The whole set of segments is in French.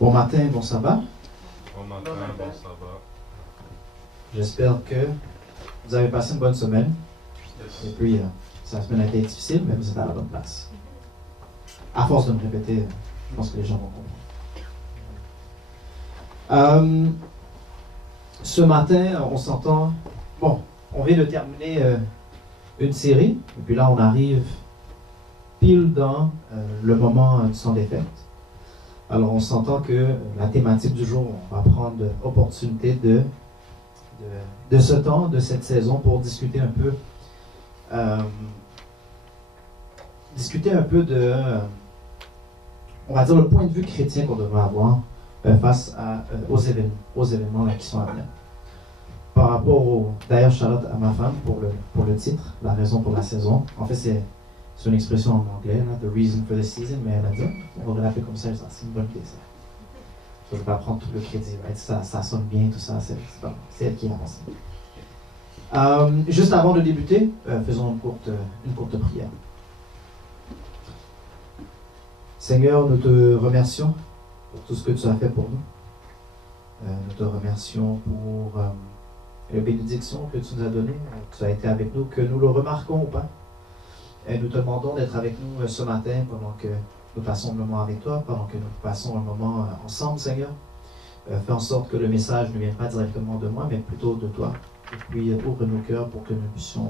Bon matin, bon sabbat. Bon matin, bon sabbat. J'espère que vous avez passé une bonne semaine. Yes. Et puis, sa semaine a été difficile, mais vous êtes à la bonne place. À force de me répéter, je pense que les gens vont comprendre. Ce matin, on s'entend... Bon, on vient de terminer une série. Et puis là, on arrive pile dans le moment du temps des fêtes. Alors, on s'entend que la thématique du jour, on va prendre l'opportunité de ce temps, de cette saison, pour discuter un peu de, on va dire, le point de vue chrétien qu'on devrait avoir face aux événements là, qui sont à venir. Par rapport d'ailleurs, Charlotte à ma femme pour le titre, la raison pour la saison. En fait, c'est une expression en anglais, là, the reason for the season, mais elle a dit, on devrait l'appeler comme ça, c'est une bonne idée, ça. Je ne vais pas prendre tout le crédit, right? Ça sonne bien, tout ça, c'est elle qui a avancé. Juste avant de débuter, faisons une courte prière. Seigneur, nous te remercions pour tout ce que tu as fait pour nous. Nous te remercions pour les bénédictions que tu nous as données, que tu as été avec nous, que nous le remarquons ou pas. Et nous te demandons d'être avec nous ce matin pendant que nous passons un moment avec toi, pendant que nous passons un moment ensemble, Seigneur. Fais en sorte que le message ne vienne pas directement de moi, mais plutôt de toi. Et puis ouvre nos cœurs pour que nous puissions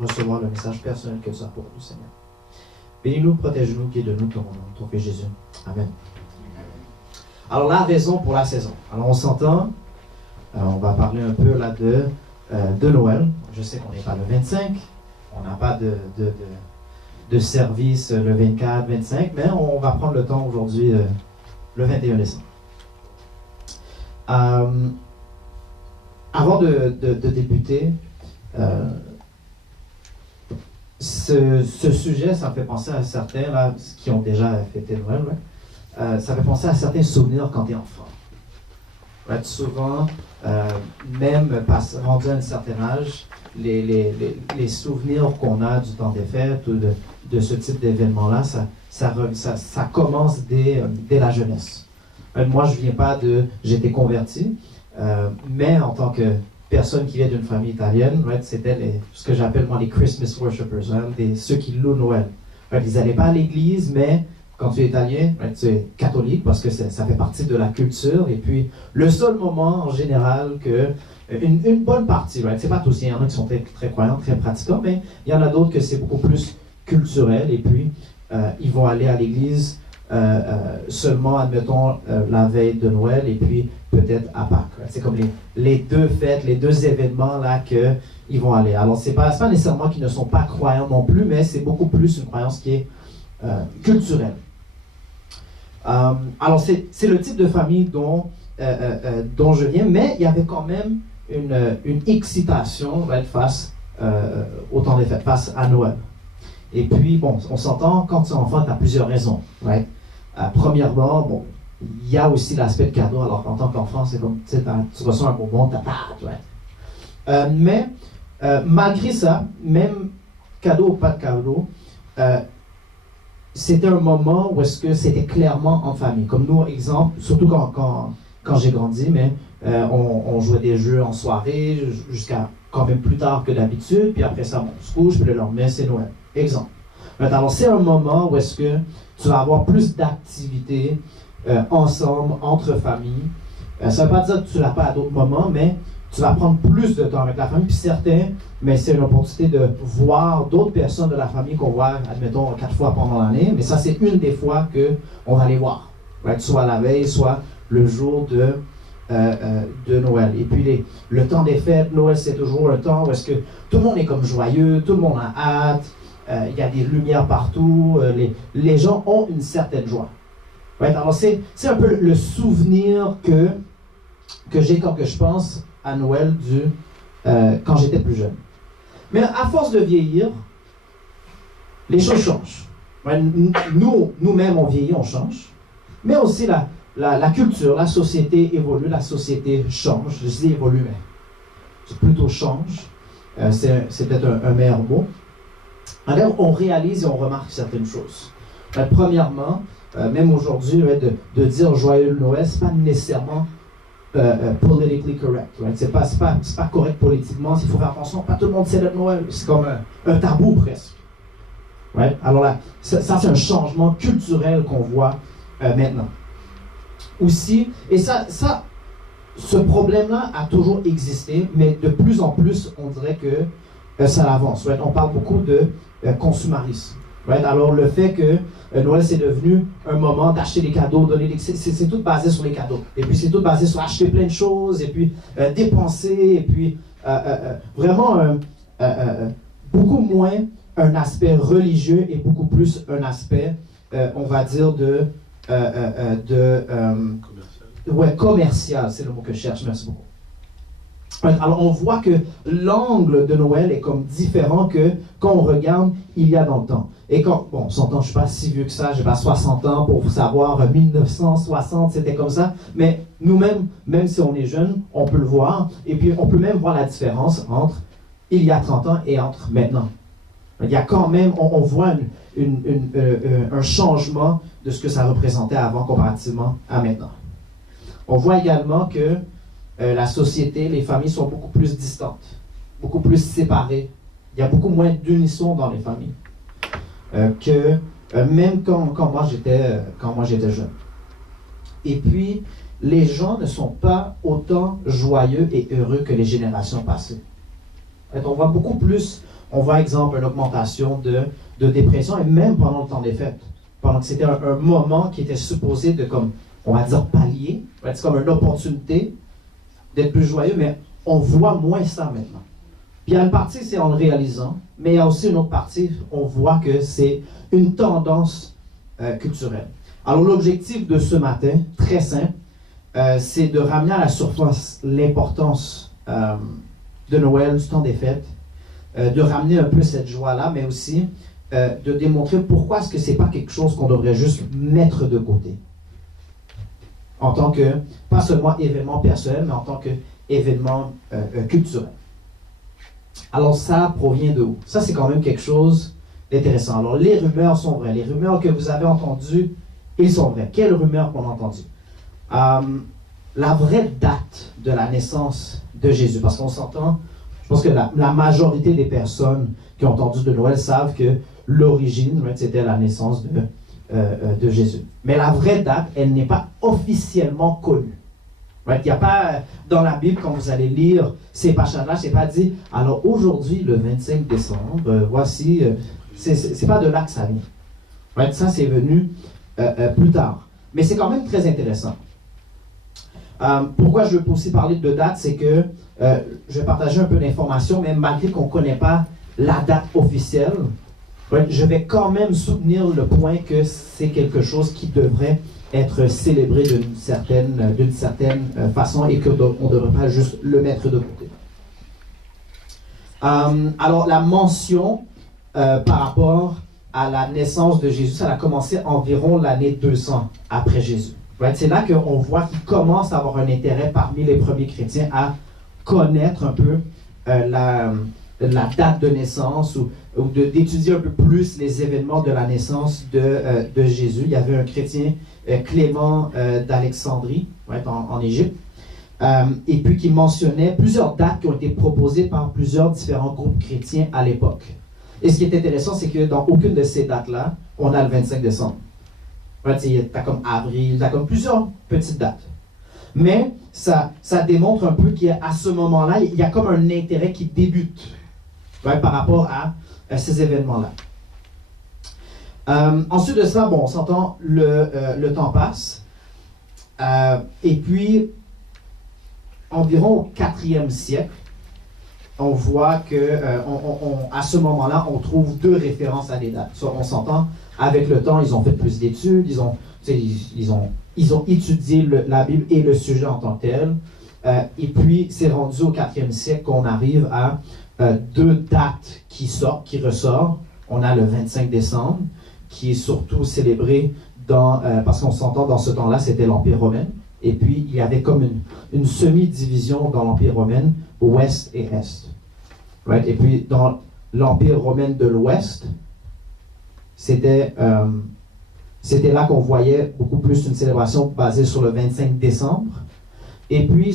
recevoir le message personnel que tu as pour nous, Seigneur. Bénis-nous, protège-nous, guide-nous dans ton Fils Jésus. Amen. Alors la raison pour la saison. Alors on s'entend, on va parler un peu là de Noël. Je sais qu'on n'est pas le 25, on n'a pas de service le 24, 25, mais on va prendre le temps aujourd'hui, le 21 décembre. Avant de débuter, ce sujet, ça me fait penser à certains là, qui ont déjà fêté Noël, ouais. Ça fait penser à certains souvenirs quand tu es enfant. Ouais, souvent, même rendu à un certain âge, les souvenirs qu'on a du temps des fêtes ou de ce type d'événement-là, ça commence dès la jeunesse. Moi, je viens pas j'étais converti, mais en tant que personne qui vient d'une famille italienne, right, c'était ce que j'appelle moi les Christmas worshippers, hein, ceux qui louent Noël. Right, ils n'allaient pas à l'église, mais quand tu es italien, right, tu es catholique parce que ça fait partie de la culture. Et puis, le seul moment en général que une bonne partie, right, c'est pas tous, il y en a qui sont très, très croyants, très pratiquants, mais il y en a d'autres que c'est beaucoup plus culturel. Et puis, ils vont aller à l'église seulement, admettons, la veille de Noël et puis peut-être à Pâques. Right? C'est comme les deux fêtes, les deux événements là qu'ils vont aller. Alors, c'est pas nécessairement qu'ils ne sont pas croyants non plus, mais c'est beaucoup plus une croyance qui est culturelle. Alors, c'est le type de famille dont je viens, mais il y avait quand même une excitation right, face au temps des fêtes, face à Noël. Et puis, bon, on s'entend, quand tu es enfant, tu as plusieurs raisons. Right? Premièrement, bon, il y a aussi l'aspect de cadeau. Alors, en tant qu'enfant, c'est comme, tu sais, tu reçois un bonbon, tu right? Mais, malgré ça, même cadeau ou pas de cadeau, c'était un moment où est-ce que c'était clairement en famille. Comme nous, exemple, surtout quand j'ai grandi, mais on jouait des jeux en soirée jusqu'à quand même plus tard que d'habitude, puis après ça, on se couche, puis le lendemain, c'est Noël. Exemple. Alors, c'est un moment où est-ce que tu vas avoir plus d'activités ensemble, entre familles. Ça ne veut pas dire que tu ne l'as pas à d'autres moments, mais tu vas prendre plus de temps avec la famille, puis certains, mais c'est une opportunité de voir d'autres personnes de la famille qu'on voit, admettons, 4 fois pendant l'année, mais ça, c'est une des fois qu'on va les voir, right? Soit la veille, soit le jour de Noël. Et puis, le temps des fêtes, Noël, c'est toujours un temps où est-ce que tout le monde est comme joyeux, tout le monde a hâte, il y a des lumières partout, les gens ont une certaine joie. Right? Alors, c'est un peu le souvenir que j'ai quand je pense à Noël quand j'étais plus jeune. Mais à force de vieillir, les choses changent. Right? Nous-mêmes, on vieillit, on change. Mais aussi la culture, la société évolue, la société change. Je dis évolue, mais c'est plutôt change. C'est peut-être un meilleur mot. Alors, on réalise et on remarque certaines choses. Premièrement, même aujourd'hui, de dire joyeux Noël, c'est pas nécessairement politically correct. Right? C'est pas correct politiquement. Il faut faire attention, pas tout le monde célèbre Noël. C'est comme un tabou presque. Right? Alors là, ça c'est un changement culturel qu'on voit maintenant. Aussi, et ce problème-là a toujours existé, mais de plus en plus, on dirait que ça avance. Right? On parle beaucoup de consumérisme. Right? Alors le fait que Noël c'est devenu un moment d'acheter des cadeaux, donner c'est tout basé sur les cadeaux. Et puis c'est tout basé sur acheter plein de choses, et puis dépenser, et puis vraiment beaucoup moins un aspect religieux et beaucoup plus un aspect, on va dire, commercial, c'est le mot que je cherche, merci beaucoup. Alors on voit que l'angle de Noël est comme différent que quand on regarde il y a dans le temps. Et quand, bon, on s'entend, je ne suis pas si vieux que ça, j'ai pas 60 ans pour savoir 1960, c'était comme ça, mais nous-mêmes, même si on est jeune, on peut le voir, et puis on peut même voir la différence entre il y a 30 ans et entre maintenant. Il y a quand même, on voit un changement de ce que ça représentait avant comparativement à maintenant. On voit également que la société, les familles sont beaucoup plus distantes, beaucoup plus séparées. Il y a beaucoup moins d'unisson dans les familles même quand moi j'étais jeune. Et puis, les gens ne sont pas autant joyeux et heureux que les générations passées. On voit beaucoup plus, on voit exemple une augmentation de dépression, et même pendant le temps des fêtes. Pendant que c'était un moment qui était supposé de, comme, on va dire, pallier, c'est comme une opportunité d'être plus joyeux, mais on voit moins ça maintenant. Puis il y a une partie, c'est en le réalisant, mais il y a aussi une autre partie, on voit que c'est une tendance culturelle. Alors l'objectif de ce matin, très simple, c'est de ramener à la surface l'importance de Noël, du temps des fêtes, de ramener un peu cette joie-là, mais aussi de démontrer pourquoi est-ce que c'est pas quelque chose qu'on devrait juste mettre de côté. En tant que, pas seulement événement personnel, mais en tant qu'événement culturel. Alors ça provient de où? Ça c'est quand même quelque chose d'intéressant. Alors les rumeurs sont vraies. Les rumeurs que vous avez entendues, ils sont vrais. Quelles rumeurs qu'on a entendues? La vraie date de la naissance de Jésus, parce qu'on s'entend, je pense que la majorité des personnes qui ont entendu de Noël savent que l'origine, c'était la naissance de Jésus. Mais la vraie date, elle n'est pas officiellement connue. Il n'y a pas, dans la Bible, quand vous allez lire ces passages-là, c'est pas dit, alors aujourd'hui, le 25 décembre, voici, c'est pas de là que ça vient. Ça, c'est venu plus tard. Mais c'est quand même très intéressant. Pourquoi je veux aussi parler de date, c'est que je vais partager un peu d'informations, mais malgré qu'on ne connaît pas la date officielle, je vais quand même soutenir le point que c'est quelque chose qui devrait être célébré d'une certaine façon et qu'on ne devrait pas juste le mettre de côté. Alors la mention par rapport à la naissance de Jésus, ça a commencé environ l'année 200 après Jésus. C'est là qu'on voit qu'il commence à avoir un intérêt parmi les premiers chrétiens à connaître un peu la date de naissance ou d'étudier un peu plus les événements de la naissance de Jésus. Il y avait un chrétien, Clément d'Alexandrie, en Égypte, et puis qui mentionnait plusieurs dates qui ont été proposées par plusieurs différents groupes chrétiens à l'époque. Et ce qui est intéressant, c'est que dans aucune de ces dates-là, on a le 25 décembre. Tu as comme avril, tu as comme plusieurs petites dates. Mais ça démontre un peu qu'à ce moment-là, il y a comme un intérêt qui débute par rapport à ces événements-là. Ensuite de ça, bon, on s'entend, le temps passe. Et puis, environ au 4e siècle, on voit que à ce moment-là, on trouve deux références à des dates. On s'entend, avec le temps, ils ont fait plus d'études, ils ont étudié la Bible et le sujet en tant que tel. Et puis, c'est rendu au 4e siècle qu'on arrive à deux dates qui ressortent. On a le 25 décembre, qui est surtout célébré parce qu'on s'entend dans ce temps-là, c'était l'Empire romain. Et puis, il y avait comme une semi-division dans l'Empire romain, ouest et est. Et puis, dans l'Empire romain de l'ouest, c'était c'était là qu'on voyait beaucoup plus une célébration basée sur le 25 décembre. Et puis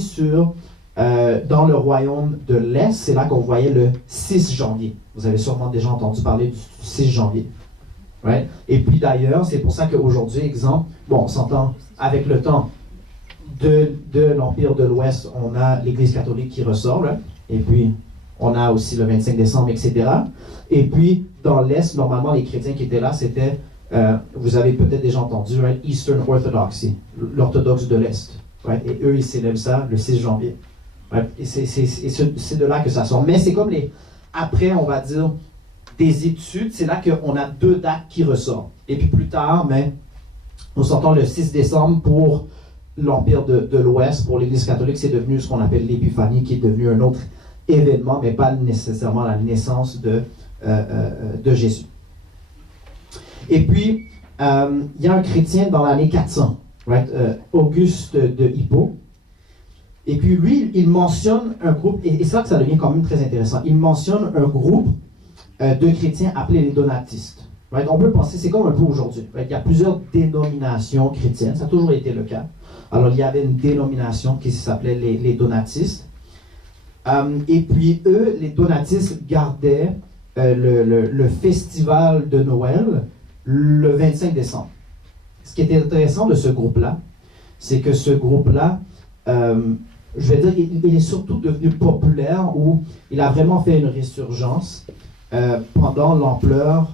dans le royaume de l'Est, c'est là qu'on voyait le 6 janvier. Vous avez sûrement déjà entendu parler du 6 janvier. Right? Et puis d'ailleurs, c'est pour ça qu'aujourd'hui, exemple, bon, on s'entend avec le temps de l'Empire de l'Ouest, on a l'Église catholique qui ressort, là, et puis on a aussi le 25 décembre, etc. Et puis dans l'Est, normalement, les chrétiens qui étaient là, c'était, vous avez peut-être déjà entendu, right? Eastern Orthodoxy, l'orthodoxe de l'Est. Right? Et eux, ils célèbrent ça le 6 janvier. Right? Et c'est de là que ça sort. Mais c'est comme après, on va dire, des études, c'est là qu'on a 2 dates qui ressortent. Et puis plus tard, mais on s'entend le 6 décembre pour l'Empire de l'Ouest, pour l'Église catholique, c'est devenu ce qu'on appelle l'Épiphanie, qui est devenu un autre événement, mais pas nécessairement la naissance de Jésus. Et puis, il y a un chrétien dans l'année 400, right? Auguste de Hippo. Et puis lui, il mentionne un groupe, et c'est là que ça devient quand même très intéressant, il mentionne un groupe de chrétiens appelés les donatistes. Right? On peut penser, c'est comme un peu aujourd'hui. Right? Il y a plusieurs dénominations chrétiennes, ça a toujours été le cas. Alors il y avait une dénomination qui s'appelait les donatistes. Et puis eux, les donatistes gardaient le festival de Noël le 25 décembre. Ce qui était intéressant de ce groupe-là, c'est que ce groupe-là, je vais dire, il est surtout devenu populaire, où il a vraiment fait une résurgence pendant l'empereur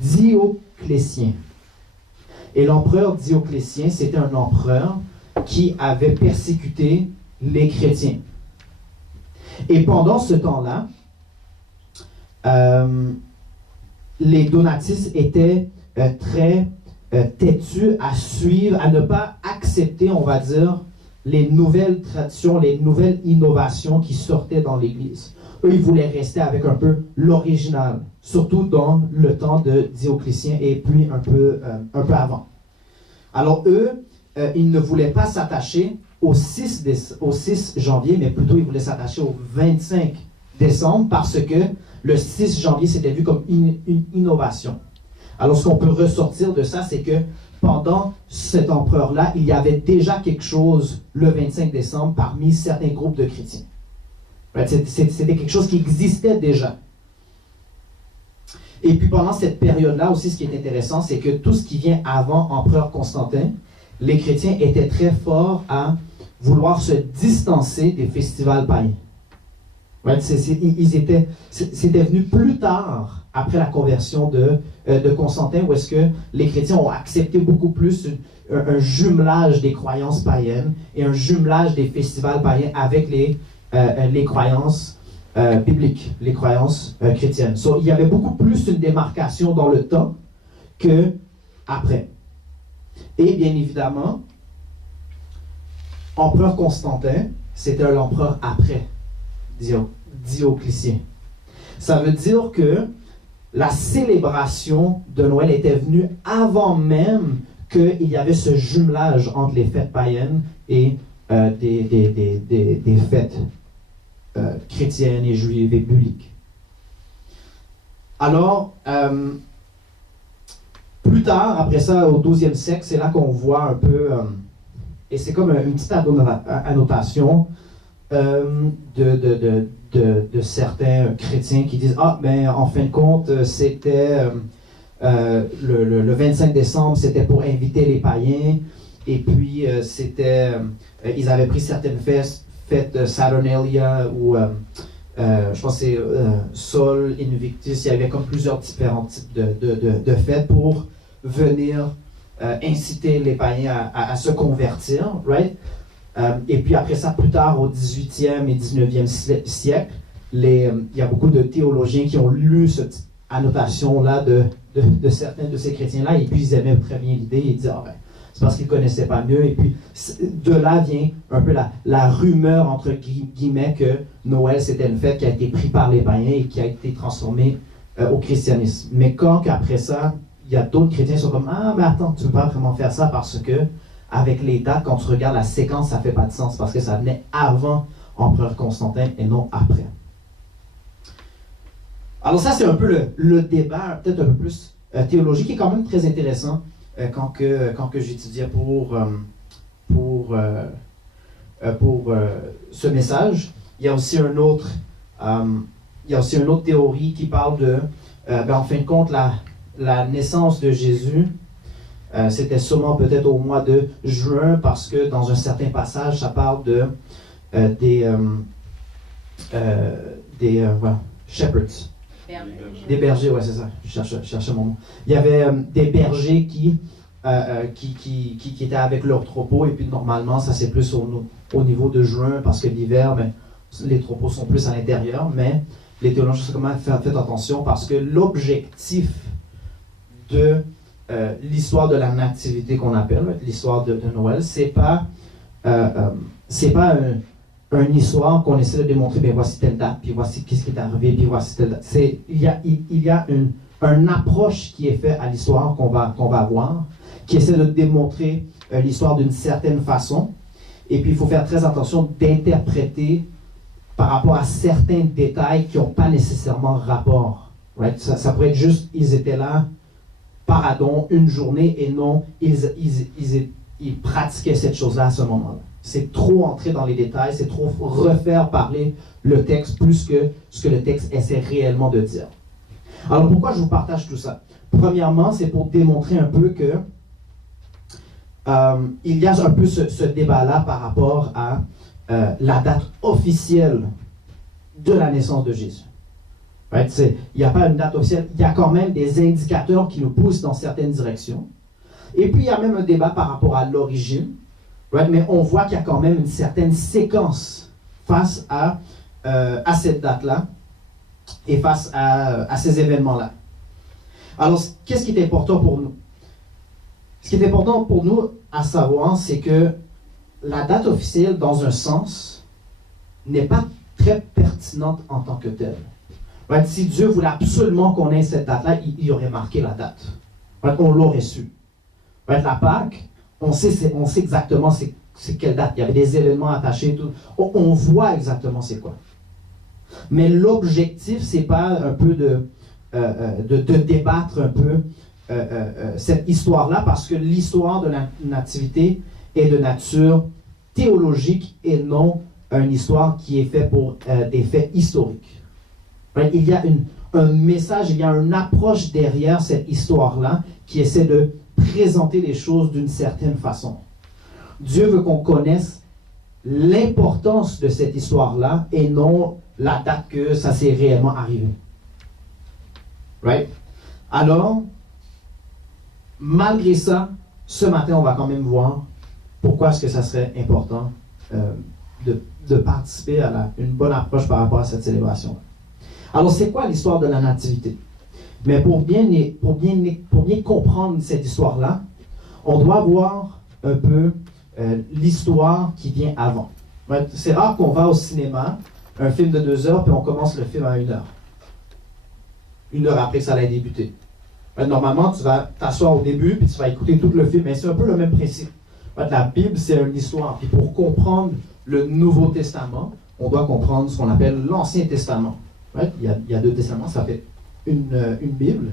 Dioclétien. Et l'empereur Dioclétien, c'était un empereur qui avait persécuté les chrétiens. Et pendant ce temps-là, les donatistes étaient très têtus à suivre, à ne pas accepter, on va dire, les nouvelles traditions, les nouvelles innovations qui sortaient dans l'Église. Eux, ils voulaient rester avec un peu l'original, surtout dans le temps de Dioclétien et puis un peu avant. Alors eux, ils ne voulaient pas s'attacher au 6 janvier, mais plutôt ils voulaient s'attacher au 25 décembre parce que le 6 janvier, c'était vu comme une innovation. Alors ce qu'on peut ressortir de ça, c'est que pendant cet empereur-là, il y avait déjà quelque chose le 25 décembre parmi certains groupes de chrétiens. C'était quelque chose qui existait déjà. Et puis pendant cette période-là aussi, ce qui est intéressant, c'est que tout ce qui vient avant Empereur Constantin, les chrétiens étaient très forts à vouloir se distancer des festivals païens. C'était venu plus tard, après la conversion de Constantin, où est-ce que les chrétiens ont accepté beaucoup plus un jumelage des croyances païennes et un jumelage des festivals païens avec les croyances bibliques, les croyances chrétiennes. Il y avait beaucoup plus une démarcation dans le temps qu'après. Et bien évidemment, empereur Constantin, c'était l'empereur après Dioclétien. Ça veut dire que la célébration de Noël était venue avant même qu'il y avait ce jumelage entre les fêtes païennes et des fêtes chrétiennes et juives et bibliques. Alors, plus tard, après ça, au XIIe siècle, c'est là qu'on voit un peu, et c'est comme une petite annotation de certains chrétiens qui disent « Ah, ben en fin de compte, c'était le 25 décembre, c'était pour inviter les païens, et puis ils avaient pris certaines fêtes Saturnalia, ou je pense que c'est Sol Invictus, il y avait comme plusieurs différents types de fêtes pour venir inciter les païens à se convertir, right? Et puis après ça, plus tard, au 18e et 19e siècle, il y a beaucoup de théologiens qui ont lu cette annotation-là de certains de ces chrétiens-là, et puis ils aimaient très bien l'idée, et ils disaient, ah ben, c'est parce qu'ils ne connaissaient pas mieux, et puis de là vient un peu la rumeur, entre guillemets, que Noël, c'était une fête qui a été prise par les païens et qui a été transformée au christianisme. Mais quand après ça, il y a d'autres chrétiens qui sont comme, ah, mais attends, tu ne peux pas vraiment faire ça parce que avec les dates, quand tu regardes la séquence, ça ne fait pas de sens parce que ça venait avant Empereur Constantin et non après. Alors ça, c'est un peu le débat peut-être un peu plus théologie qui est quand même très intéressant quand que j'étudiais pour ce message. Il y a aussi une autre théorie qui parle de, en fin de compte, la naissance de Jésus. C'était sûrement peut-être au mois de juin parce que dans un certain passage, ça parle des shepherds. Des bergers, ouais, c'est ça. Je cherchais mon mot. Il y avait des bergers qui étaient avec leur troupeau, et puis normalement, ça c'est plus au niveau de juin, parce que l'hiver, les troupeaux sont plus à l'intérieur, mais les théologiens ont quand même fait attention, parce que l'objectif de l'histoire de la nativité qu'on appelle, l'histoire de Noël, c'est pas une histoire qu'on essaie de démontrer, bien voici telle date, puis voici qu'est-ce qui est arrivé, puis voici telle date. Il y a une approche qui est faite à l'histoire qu'on va voir, qui essaie de démontrer l'histoire d'une certaine façon. Et puis il faut faire très attention d'interpréter par rapport à certains détails qui n'ont pas nécessairement rapport. Right? Ça pourrait être juste, ils étaient là, pardon, une journée, et non, ils pratiquaient cette chose-là à ce moment-là. C'est trop entrer dans les détails, c'est trop refaire parler le texte plus que ce que le texte essaie réellement de dire. Alors pourquoi je vous partage tout ça? Premièrement, c'est pour démontrer un peu que il y a un peu ce débat-là par rapport à la date officielle de la naissance de Jésus. Right? Il n'y a pas une date officielle, il y a quand même des indicateurs qui nous poussent dans certaines directions. Et puis il y a même un débat par rapport à l'origine. Right? Mais on voit qu'il y a quand même une certaine séquence face à cette date-là et face à ces événements-là. Alors, qu'est-ce qui est important pour nous? Ce qui est important pour nous à savoir, c'est que la date officielle, dans un sens, n'est pas très pertinente en tant que telle. Right? Si Dieu voulait absolument qu'on ait cette date-là, il aurait marqué la date. Right? On l'aurait su. Right? La Pâque, on sait exactement c'est quelle date. Il y avait des événements attachés. Tout. On voit exactement c'est quoi. Mais l'objectif, c'est pas un peu de débattre un peu cette histoire-là, parce que l'histoire de la nativité est de nature théologique et non une histoire qui est faite pour des faits historiques. Right? Il y a un message, il y a une approche derrière cette histoire-là qui essaie de présenter les choses d'une certaine façon. Dieu veut qu'on connaisse l'importance de cette histoire-là et non la date que ça s'est réellement arrivé. Right? Alors, malgré ça, ce matin, on va quand même voir pourquoi est-ce que ça serait important de participer à une bonne approche par rapport à cette célébration. Alors, c'est quoi l'histoire de la nativité? Mais pour bien comprendre cette histoire-là, on doit voir un peu l'histoire qui vient avant. Right? C'est rare qu'on va au cinéma, un film de 2 heures, puis on commence le film à 1 heure. 1 heure après que ça a débuté. Normalement, tu vas t'asseoir au début, puis tu vas écouter tout le film, mais c'est un peu le même principe. La Bible, c'est une histoire. Puis pour comprendre le Nouveau Testament, on doit comprendre ce qu'on appelle l'Ancien Testament. Right? Il y a 2 testaments, ça fait une Bible.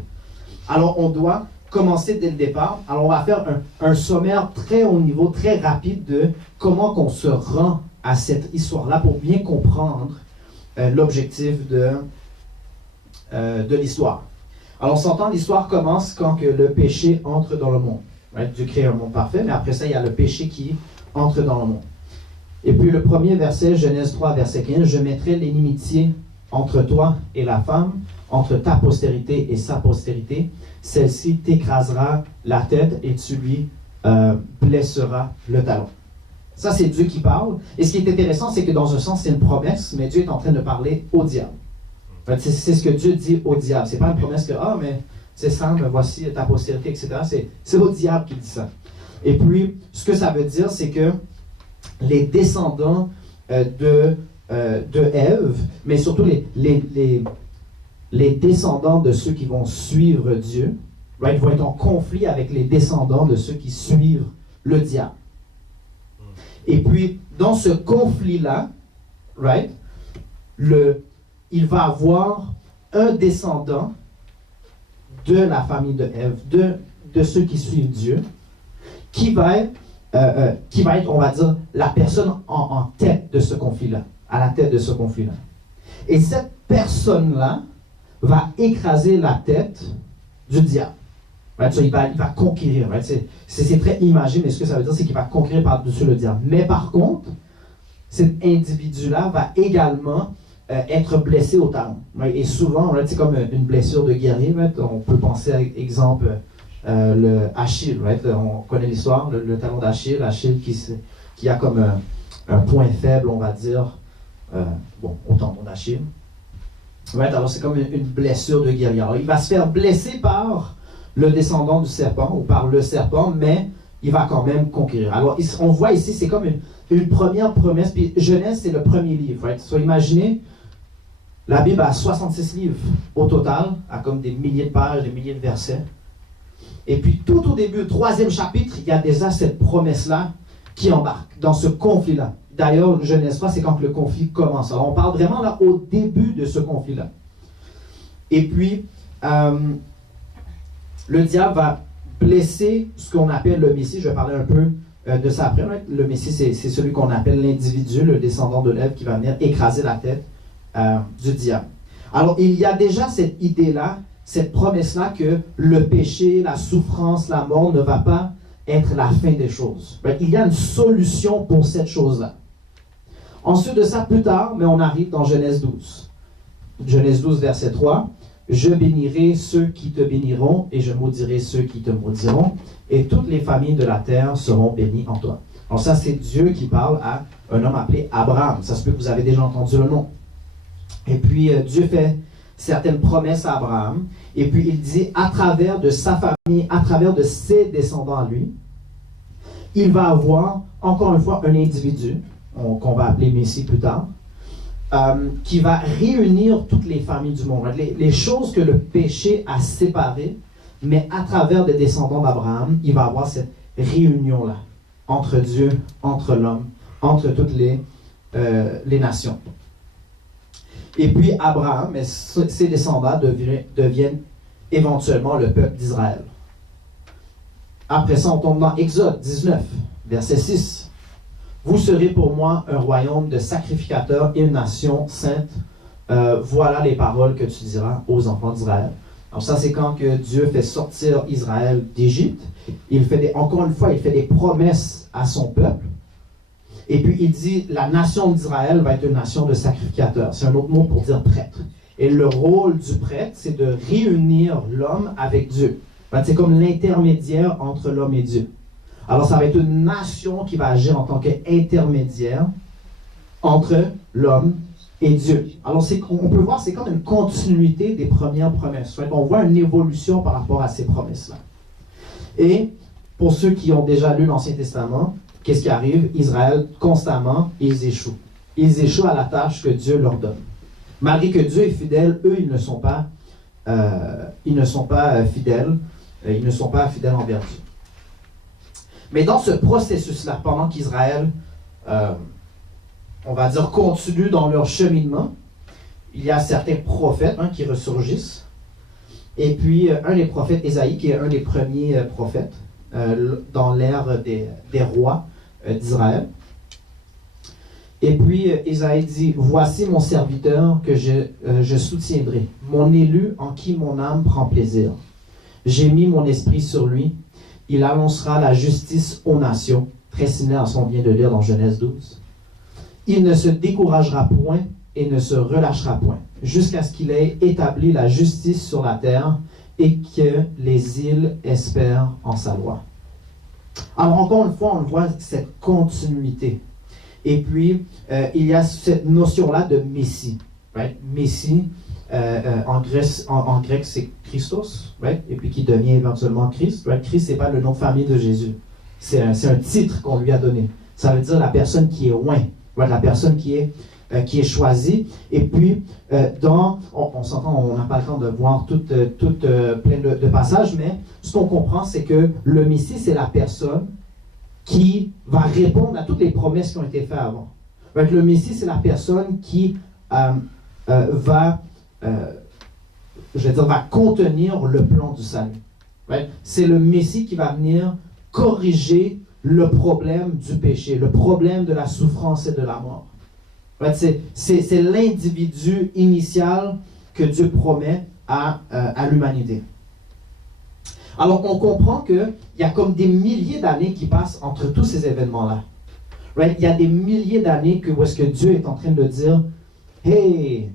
Alors, on doit commencer dès le départ. Alors, on va faire un sommaire très haut niveau, très rapide de comment qu'on se rend à cette histoire-là pour bien comprendre l'objectif de l'histoire. Alors, on s'entend, l'histoire commence quand que le péché entre dans le monde. Right? Dieu crée un monde parfait, mais après ça, il y a le péché qui entre dans le monde. Et puis, le premier verset, Genèse 3, verset 15, « Je mettrai l'inimitié entre toi et la femme, entre ta postérité et sa postérité. Celle-ci t'écrasera la tête et tu lui blesseras le talon. » Ça, c'est Dieu qui parle. Et ce qui est intéressant, c'est que dans un sens, c'est une promesse, mais Dieu est en train de parler au diable. C'est ce que Dieu dit au diable. C'est pas une promesse que, mais c'est ça, mais voici ta postérité, etc. C'est au diable qui dit ça. Et puis, ce que ça veut dire, c'est que les descendants de Ève, mais surtout les descendants de ceux qui vont suivre Dieu, right, vont être en conflit avec les descendants de ceux qui suivent le diable. Et puis, dans ce conflit-là, right, il va avoir un descendant de la famille de Ève, de ceux qui suivent Dieu, qui va être, on va dire, la personne en tête de ce conflit-là, à la tête de ce conflit-là. Et cette personne-là va écraser la tête du diable. Right? So, il va conquérir. Right? C'est très imagé, mais ce que ça veut dire, c'est qu'il va conquérir par-dessus le diable. Mais par contre, cet individu-là va également être blessé au talon. Right? Et souvent, right, c'est comme une blessure de guerrier. Right? On peut penser à exemple le Achille. Right? On connaît l'histoire, le talon d'Achille. Achille qui a comme un point faible, on va dire, au tendon d'Achille. Right? Alors c'est comme une blessure de guerrier. Alors, il va se faire blesser par le descendant du serpent ou par le serpent, mais il va quand même conquérir. Alors, on voit ici, c'est comme une première promesse. Puis Genèse, c'est le premier livre. Right? So, imaginez, la Bible a 66 livres au total, a comme des milliers de pages, des milliers de versets. Et puis, tout au début, le 3e chapitre, il y a déjà cette promesse-là qui embarque dans ce conflit-là. D'ailleurs, Genèse 3, c'est quand le conflit commence. Alors, on parle vraiment là au début de ce conflit-là. Et puis, le diable va blesser ce qu'on appelle le Messie. Je vais parler un peu de ça après. Right? Le Messie, c'est celui qu'on appelle l'individu, le descendant de l'Ève, qui va venir écraser la tête du diable. Alors, il y a déjà cette idée-là, cette promesse-là que le péché, la souffrance, la mort ne va pas être la fin des choses. Right? Il y a une solution pour cette chose-là. Ensuite de ça, plus tard, mais on arrive dans Genèse 12. Genèse 12, verset 3. « Je bénirai ceux qui te béniront, et je maudirai ceux qui te maudiront, et toutes les familles de la terre seront bénies en toi. » Alors ça, c'est Dieu qui parle à un homme appelé Abraham. Ça se peut que vous avez déjà entendu le nom. Et puis, Dieu fait certaines promesses à Abraham, et puis il dit, à travers de sa famille, à travers de ses descendants à lui, il va avoir, encore une fois, un individu, qu'on va appeler Messie plus tard, qui va réunir toutes les familles du monde. Les choses que le péché a séparées, mais à travers des descendants d'Abraham, il va avoir cette réunion-là entre Dieu, entre l'homme, entre toutes les nations. Et puis Abraham et ses descendants deviennent éventuellement le peuple d'Israël. Après ça, on tombe dans Exode 19, verset 6. Vous serez pour moi un royaume de sacrificateurs et une nation sainte. Voilà les paroles que tu diras aux enfants d'Israël. Alors ça, c'est quand que Dieu fait sortir Israël d'Égypte. Encore une fois, il fait des promesses à son peuple. Et puis il dit, la nation d'Israël va être une nation de sacrificateurs. C'est un autre mot pour dire prêtre. Et le rôle du prêtre, c'est de réunir l'homme avec Dieu. C'est comme l'intermédiaire entre l'homme et Dieu. Alors, ça va être une nation qui va agir en tant qu'intermédiaire entre l'homme et Dieu. Alors, on peut voir, c'est comme une continuité des premières promesses. Right? On voit une évolution par rapport à ces promesses-là. Et pour ceux qui ont déjà lu l'Ancien Testament, qu'est-ce qui arrive? Israël, constamment, ils échouent. Ils échouent à la tâche que Dieu leur donne. Malgré que Dieu est fidèle, eux, ils ne sont pas fidèles. Ils ne sont pas fidèles envers Dieu. Mais dans ce processus-là, pendant qu'Israël, on va dire, continue dans leur cheminement, il y a certains prophètes qui ressurgissent. Et puis, un des prophètes, Ésaïe, qui est un des premiers prophètes dans l'ère des rois d'Israël. Et puis, Ésaïe dit, « Voici mon serviteur que je soutiendrai, mon élu en qui mon âme prend plaisir. J'ai mis mon esprit sur lui. Il annoncera la justice aux nations. » Très similaire à ce qu'on vient de lire dans Genèse 12. « Il ne se découragera point et ne se relâchera point, jusqu'à ce qu'il ait établi la justice sur la terre et que les îles espèrent en sa loi. » Alors encore une fois, on voit cette continuité. Et puis, il y a cette notion-là de Messie. Right? Messie, en grec, c'est Christos, right? Et puis qui devient éventuellement Christ. Right? Christ, ce n'est pas le nom de famille de Jésus. C'est un titre qu'on lui a donné. Ça veut dire la personne qui est oint, right? La personne qui est choisie. Et puis, on s'entend, on n'a pas le temps de voir tout plein de passages, mais ce qu'on comprend, c'est que le Messie, c'est la personne qui va répondre à toutes les promesses qui ont été faites avant. Donc, le Messie, c'est la personne qui va je vais dire, va contenir le plan du salut. Right? C'est le Messie qui va venir corriger le problème du péché, le problème de la souffrance et de la mort. Right? C'est l'individu initial que Dieu promet à l'humanité. Alors, on comprend qu'il y a comme des milliers d'années qui passent entre tous ces événements-là. Right? Il y a des milliers d'années où est-ce que Dieu est en train de dire « Hey,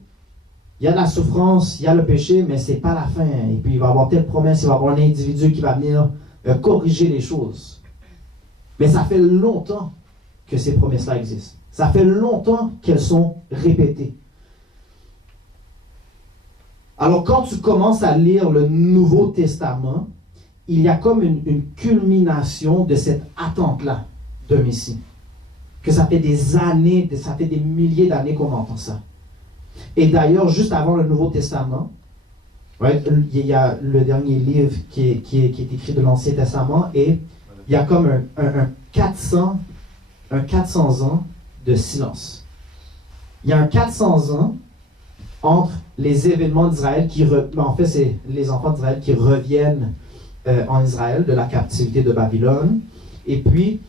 il y a la souffrance, il y a le péché, mais ce n'est pas la fin. Et puis, il va y avoir telle promesse, il va y avoir un individu qui va venir corriger les choses. » Mais ça fait longtemps que ces promesses-là existent. Ça fait longtemps qu'elles sont répétées. Alors, quand tu commences à lire le Nouveau Testament, il y a comme une culmination de cette attente-là de Messie. Que ça fait des années, ça fait des milliers d'années qu'on entend ça. Et d'ailleurs, juste avant le Nouveau Testament, right, il y a le dernier livre qui est écrit de l'Ancien Testament, et il y a comme un 400 ans de silence. Il y a un 400 ans entre les événements d'Israël en fait, c'est les enfants d'Israël qui reviennent en Israël de la captivité de Babylone, et puis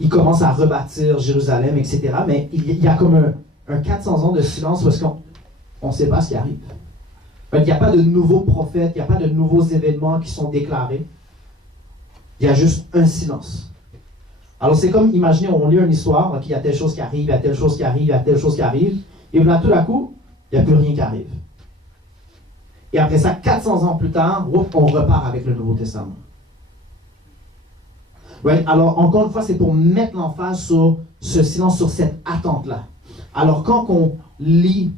ils commencent à rebâtir Jérusalem, etc. Mais il y a comme un 400 ans de silence parce qu'on ne sait pas ce qui arrive. Il n'y a pas de nouveaux prophètes, il n'y a pas de nouveaux événements qui sont déclarés. Il y a juste un silence. Alors c'est comme, imaginez, on lit une histoire, qu'il y a telle chose qui arrive, il y a telle chose qui arrive, il y a telle chose qui arrive, et là tout d'un coup, il n'y a plus rien qui arrive. Et après ça, 400 ans plus tard, on repart avec le Nouveau Testament. Right? Alors, encore une fois, c'est pour mettre l'emphase sur ce silence, sur cette attente-là. Alors, quand on lit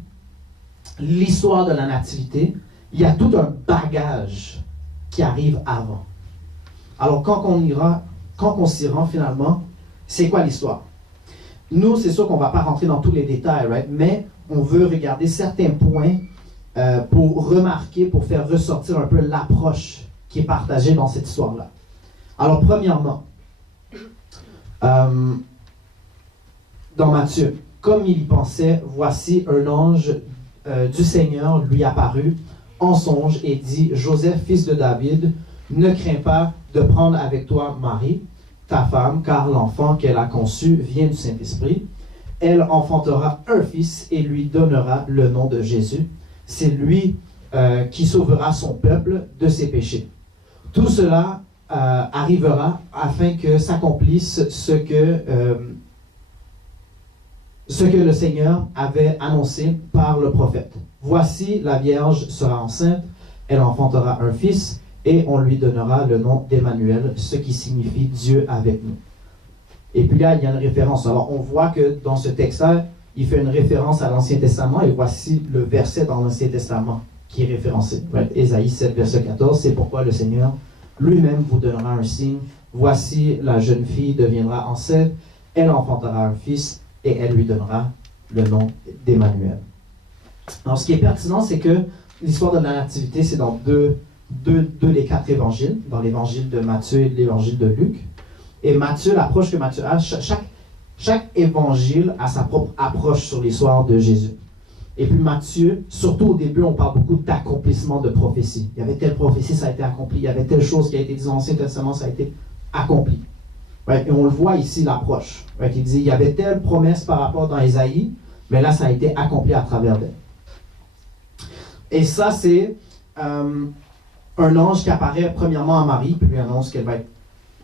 l'histoire de la Nativité, il y a tout un bagage qui arrive avant. Alors, quand on s'y rend finalement, c'est quoi l'histoire? Nous, c'est sûr qu'on ne va pas rentrer dans tous les détails, right? Mais on veut regarder certains points pour remarquer, pour faire ressortir un peu l'approche qui est partagée dans cette histoire-là. Alors, premièrement, dans Matthieu, comme il y pensait, voici un ange du Seigneur lui apparut en songe et dit, Joseph, fils de David, ne crains pas de prendre avec toi Marie, ta femme, car l'enfant qu'elle a conçu vient du Saint-Esprit. Elle enfantera un fils et lui donnera le nom de Jésus. C'est lui qui sauvera son peuple de ses péchés. Tout cela arrivera afin que s'accomplisse ce que le Seigneur avait annoncé par le prophète. Voici, la Vierge sera enceinte, elle enfantera un fils, et on lui donnera le nom d'Emmanuel, ce qui signifie Dieu avec nous. Et puis là, il y a une référence. Alors, on voit que dans ce texte-là, il fait une référence à l'Ancien Testament, et voici le verset dans l'Ancien Testament qui est référencé. Right? Ésaïe 7, verset 14, c'est pourquoi le Seigneur lui-même vous donnera un signe. Voici, la jeune fille deviendra enceinte, elle enfantera un fils, et elle lui donnera le nom d'Emmanuel. Alors, ce qui est pertinent, c'est que l'histoire de la Nativité, c'est dans deux des 4 évangiles, dans l'évangile de Matthieu et l'évangile de Luc. Et Matthieu, l'approche que Matthieu a, chaque évangile a sa propre approche sur l'histoire de Jésus. Et puis Matthieu, surtout au début, on parle beaucoup d'accomplissement de prophétie. Il y avait telle prophétie, ça a été accompli. Il y avait telle chose qui a été dit dans l'Ancien Testament, ça a été accompli. Right? Et on le voit ici, l'approche. Right? Il dit, il y avait telle promesse par rapport dans Ésaïe, mais là, ça a été accompli à travers d'elle. Et ça, c'est un ange qui apparaît premièrement à Marie, puis lui annonce qu'elle va être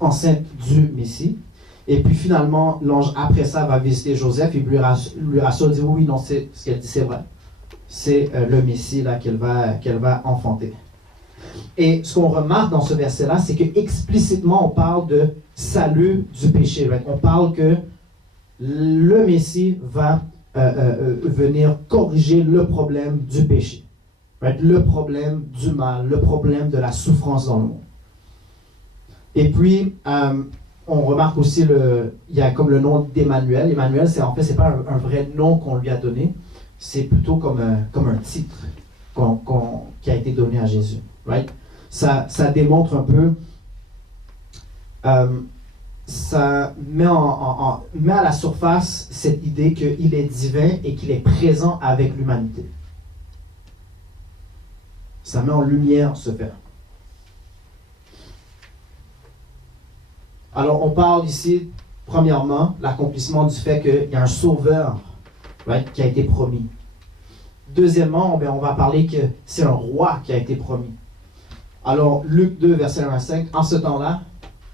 enceinte du Messie. Et puis finalement, l'ange après ça va visiter Joseph et lui rassure, dit oui, non, c'est ce qu'elle dit, c'est vrai. C'est le Messie là qu'elle va enfanter. Et ce qu'on remarque dans ce verset-là, c'est que explicitement on parle de salut du péché. Right? On parle que le Messie va venir corriger le problème du péché. Right? Le problème du mal, le problème de la souffrance dans le monde. Et puis, on remarque aussi, il y a comme le nom d'Emmanuel. Emmanuel, c'est pas un vrai nom qu'on lui a donné, c'est plutôt comme un titre qui a été donné à Jésus. Right? Ça démontre un peu, ça met à la surface cette idée qu'il est divin et qu'il est présent avec l'humanité. Ça met en lumière ce fait. Alors, on parle ici, premièrement, l'accomplissement du fait qu'il y a un sauveur, right, qui a été promis. Deuxièmement, on va parler que c'est un roi qui a été promis. Alors, Luc 2, verset 1 à 5, en ce temps-là,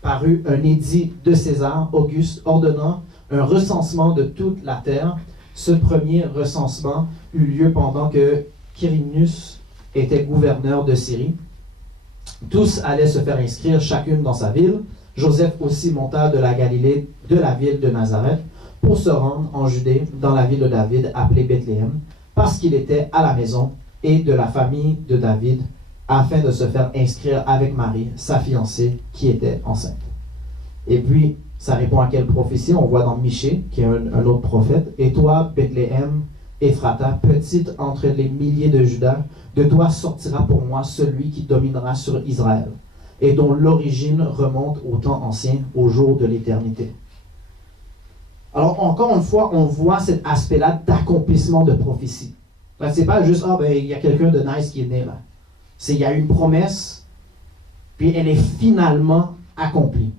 parut un édit de César, Auguste, ordonnant un recensement de toute la terre. Ce premier recensement eut lieu pendant que Quirinius était gouverneur de Syrie. Tous allaient se faire inscrire, chacune dans sa ville. Joseph aussi monta de la Galilée, de la ville de Nazareth, pour se rendre en Judée, dans la ville de David, appelée Bethléem, parce qu'il était à la maison et de la famille de David, afin de se faire inscrire avec Marie, sa fiancée, qui était enceinte. Et puis, ça répond à quelle prophétie? On voit dans Michée, qui est un autre prophète. « Et toi, Bethléem, Ephrata, petite entre les milliers de Juda, de toi sortira pour moi celui qui dominera sur Israël, et dont l'origine remonte au temps ancien, au jour de l'éternité. » Alors, encore une fois, on voit cet aspect-là d'accomplissement de prophétie. C'est pas juste, il y a quelqu'un de nice qui est né là. Il y a une promesse, puis elle est finalement accomplie.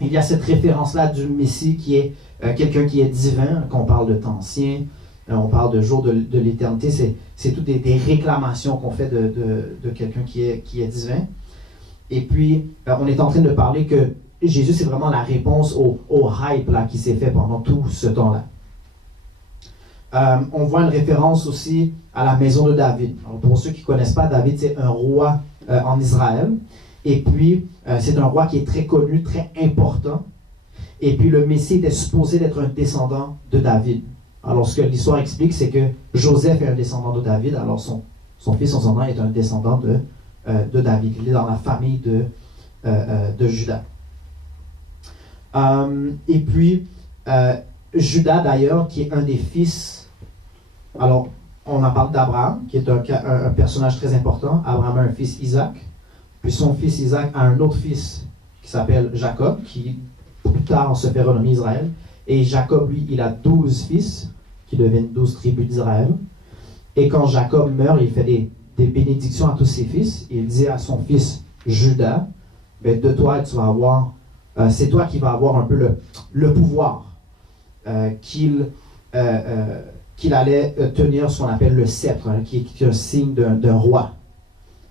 Il y a cette référence-là du Messie qui est quelqu'un qui est divin, qu'on parle de temps ancien, on parle de jour de l'éternité, c'est toutes des réclamations qu'on fait de quelqu'un qui est divin. Et puis, on est en train de parler que Jésus, c'est vraiment la réponse au hype là, qui s'est fait pendant tout ce temps-là. On voit une référence aussi à la maison de David. Alors, pour ceux qui ne connaissent pas, David, c'est un roi en Israël. Et puis, c'est un roi qui est très connu, très important. Et puis, le Messie était supposé d'être un descendant de David. Alors, ce que l'histoire explique, c'est que Joseph est un descendant de David. Alors, son fils, son descendant, est un descendant de David. Il est dans la famille de Juda. Et puis, Juda, d'ailleurs, qui est un des fils. Alors, on en parle d'Abraham, qui est un personnage très important. Abraham a un fils Isaac. Puis son fils Isaac a un autre fils qui s'appelle Jacob, qui plus tard se fait renommer Israël. Et Jacob, lui, il a 12 fils, qui deviennent 12 tribus d'Israël. Et quand Jacob meurt, il fait des bénédictions à tous ses fils. Il dit à son fils Juda, de toi, tu vas avoir, c'est toi qui vas avoir un peu le pouvoir qu'il allait tenir ce qu'on appelle le sceptre, qui est un signe d'un roi.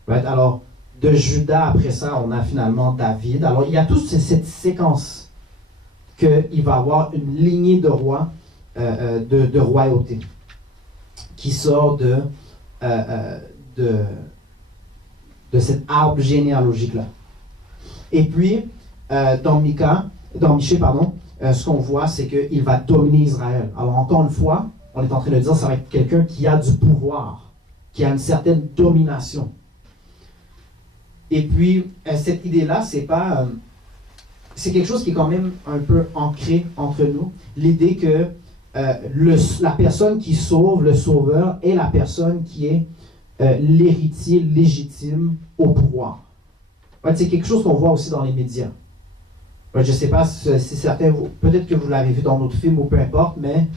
Right? Alors, de Juda, après ça, on a finalement David. Alors, il y a toute cette séquence qu'il va avoir une lignée de rois, de royauté, qui sort de cet arbre généalogique-là. Et puis, dans Michée, ce qu'on voit, c'est qu'il va dominer Israël. Alors, encore une fois, on est en train de dire que ça va être quelqu'un qui a du pouvoir, qui a une certaine domination. Et puis, cette idée-là, c'est quelque chose qui est quand même un peu ancré entre nous. L'idée que la personne qui sauve, le sauveur, est la personne qui est l'héritier légitime au pouvoir. Ouais, c'est quelque chose qu'on voit aussi dans les médias. Ouais, je ne sais pas si certains, peut-être que vous l'avez vu dans d'autres films ou peu importe, mais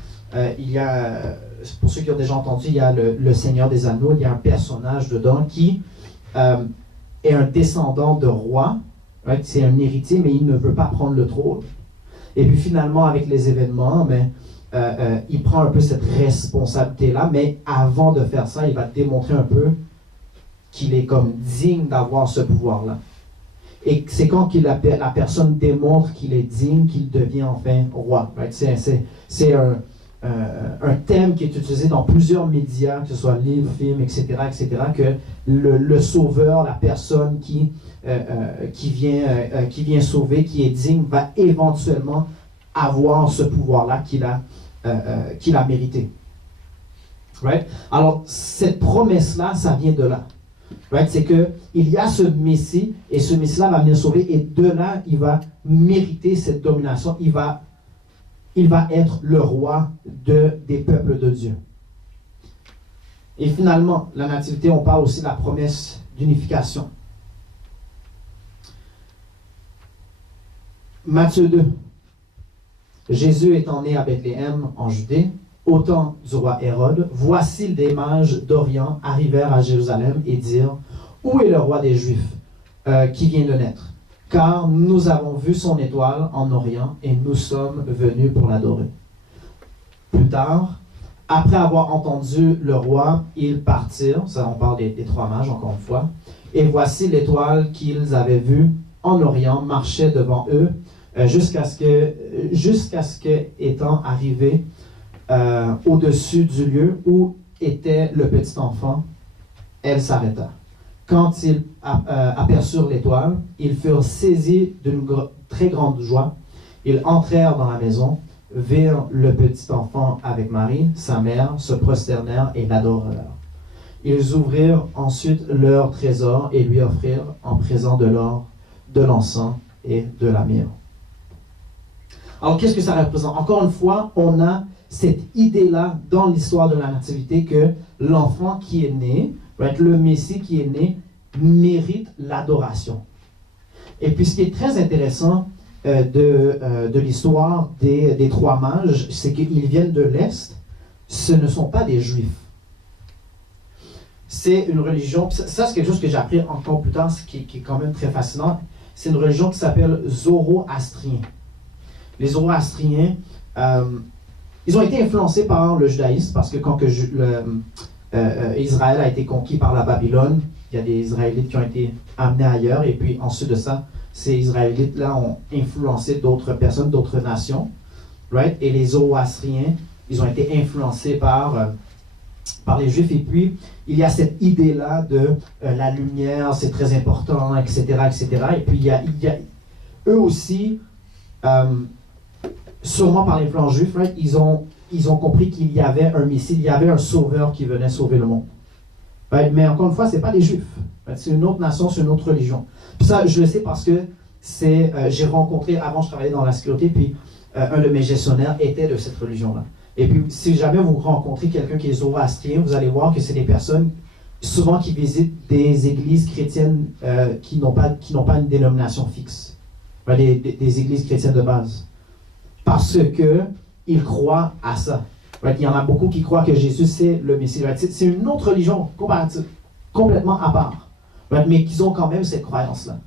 il y a, pour ceux qui ont déjà entendu, il y a le Seigneur des Anneaux, il y a un personnage dedans qui est un descendant de roi, right? C'est un héritier, mais il ne veut pas prendre le trône. Et puis finalement, avec les événements, il prend un peu cette responsabilité-là, mais avant de faire ça, il va démontrer un peu qu'il est comme digne d'avoir ce pouvoir-là. Et c'est quand la personne démontre qu'il est digne, qu'il devient enfin roi. Right? C'est un thème qui est utilisé dans plusieurs médias, que ce soit livres, films, etc., que le sauveur, la personne qui vient sauver, qui est digne, va éventuellement avoir ce pouvoir-là qu'il a mérité. Right? Alors, cette promesse-là, ça vient de là. Right? C'est qu'il y a ce Messie, et ce Messie-là va venir sauver, et de là, il va mériter cette domination. Il va être le roi des peuples de Dieu. Et finalement, la nativité, on parle aussi de la promesse d'unification. Matthieu 2. Jésus étant né à Bethléem, en Judée, au temps du roi Hérode, voici des mages d'Orient arrivèrent à Jérusalem et dirent, où est le roi des Juifs qui vient de naître? Car nous avons vu son étoile en Orient et nous sommes venus pour l'adorer. Plus tard, après avoir entendu le roi, ils partirent, ça on parle des trois mages encore une fois, et voici l'étoile qu'ils avaient vue en Orient marchait devant eux jusqu'à ce que, étant arrivé au-dessus du lieu où était le petit enfant, elle s'arrêta. Quand ils aperçurent l'étoile, ils furent saisis d'une très grande joie. Ils entrèrent dans la maison, virent le petit enfant avec Marie, sa mère, se prosternèrent et l'adorèrent. Ils ouvrirent ensuite leur trésor et lui offrirent en présent de l'or, de l'encens et de la myrrhe. Alors, qu'est-ce que ça représente? Encore une fois, on a cette idée-là dans l'histoire de la Nativité que l'enfant qui est né, le Messie qui est né, mérite l'adoration. Et puis, ce qui est très intéressant de l'histoire des trois mages, c'est qu'ils viennent de l'Est. Ce ne sont pas des Juifs. C'est une religion, ça c'est quelque chose que j'ai appris encore plus tard, qui est quand même très fascinant. C'est une religion qui s'appelle Zoroastrien. Les Zoroastriens, ils ont été influencés par le judaïsme, parce que quand Israël a été conquis par la Babylone, il y a des Israélites qui ont été amenés ailleurs, et puis ensuite de ça, ces Israélites-là ont influencé d'autres personnes, d'autres nations, right? Et les Zoroastriens, ils ont été influencés par les Juifs, et puis il y a cette idée-là de la lumière, c'est très important, etc., etc., et puis il y a eux aussi, sûrement par l'influence juive, right? Ils ont compris qu'il y avait un Messie, il y avait un sauveur qui venait sauver le monde. Right? Mais encore une fois, ce n'est pas les Juifs. Right? C'est une autre nation, c'est une autre religion. Puis ça, je le sais parce que j'ai rencontré, avant je travaillais dans la sécurité, puis un de mes gestionnaires était de cette religion-là. Et puis, si jamais vous rencontrez quelqu'un qui est zoroastrien, vous allez voir que c'est des personnes, souvent qui visitent des églises chrétiennes qui n'ont pas une dénomination fixe. Des églises chrétiennes de base. Parce qu'ils croient à ça. Right? Il y en a beaucoup qui croient que Jésus, c'est le Messie. Right? C'est une autre religion comparative, complètement à part. Right? Mais qu'ils ont quand même cette croyance-là.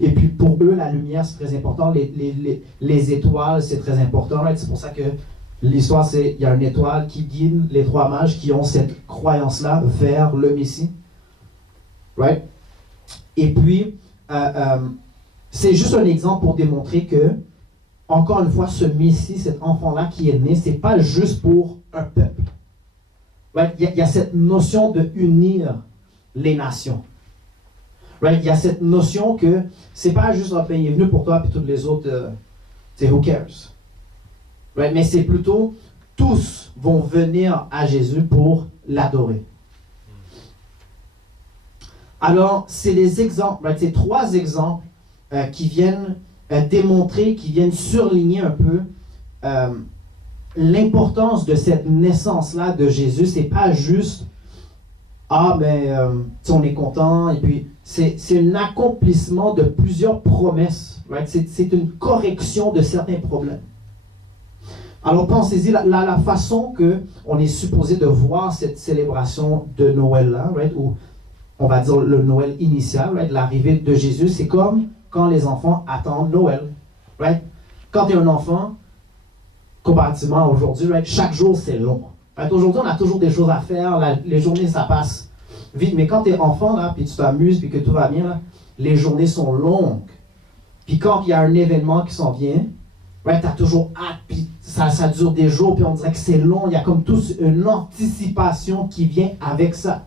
Et puis, pour eux, la lumière, c'est très important. Les étoiles, c'est très important. Right? C'est pour ça que l'histoire, c'est qu'il y a une étoile qui guide les trois mages qui ont cette croyance-là vers le Messie. Right? Et puis, c'est juste un exemple pour démontrer que, encore une fois, ce Messie, cet enfant-là qui est né, c'est pas juste pour un peuple. Right? Il y a cette notion de unir les nations. Right? Il y a cette notion que c'est pas juste un pays est venu pour toi puis tous les autres, who cares? Right? Mais c'est plutôt tous vont venir à Jésus pour l'adorer. Alors, c'est les exemples, right? C'est trois exemples qui viennent démontrer, qui viennent surligner un peu l'importance de cette naissance-là de Jésus. C'est pas juste on est content, et puis c'est un accomplissement de plusieurs promesses. Right? C'est une correction de certains problèmes. Alors pensez-y, la façon qu'on est supposé de voir cette célébration de Noël-là, right? Ou on va dire le Noël initial, right? L'arrivée de Jésus, c'est comme quand les enfants attendent Noël. Right? Quand tu es un enfant, comparativement à aujourd'hui, right? Chaque jour c'est long. Right? Aujourd'hui, on a toujours des choses à faire, les journées ça passe vite, mais quand tu es enfant, là, puis tu t'amuses, puis que tout va bien, là, les journées sont longues. Puis quand il y a un événement qui s'en vient, right? Tu as toujours hâte, puis ça dure des jours, puis on dirait que c'est long, il y a comme tous une anticipation qui vient avec ça.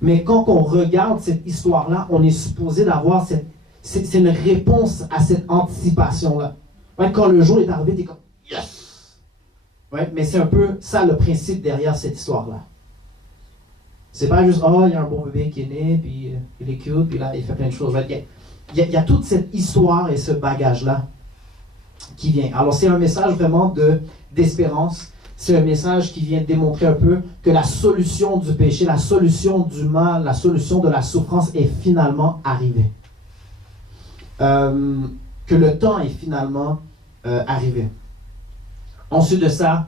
Mais quand on regarde cette histoire-là, on est supposé d'avoir c'est une réponse à cette anticipation-là. Ouais, quand le jour est arrivé, tu es comme « Yes! » Ouais, mais c'est un peu ça le principe derrière cette histoire-là. C'est pas juste « Oh, il y a un bon bébé qui est né, puis il est cute, puis là, il fait plein de choses. Ouais, » Il y a toute cette histoire et ce bagage-là qui vient. Alors, c'est un message vraiment d'espérance. C'est un message qui vient démontrer un peu que la solution du péché, la solution du mal, la solution de la souffrance est finalement arrivée. Que le temps est finalement arrivé. Ensuite de ça,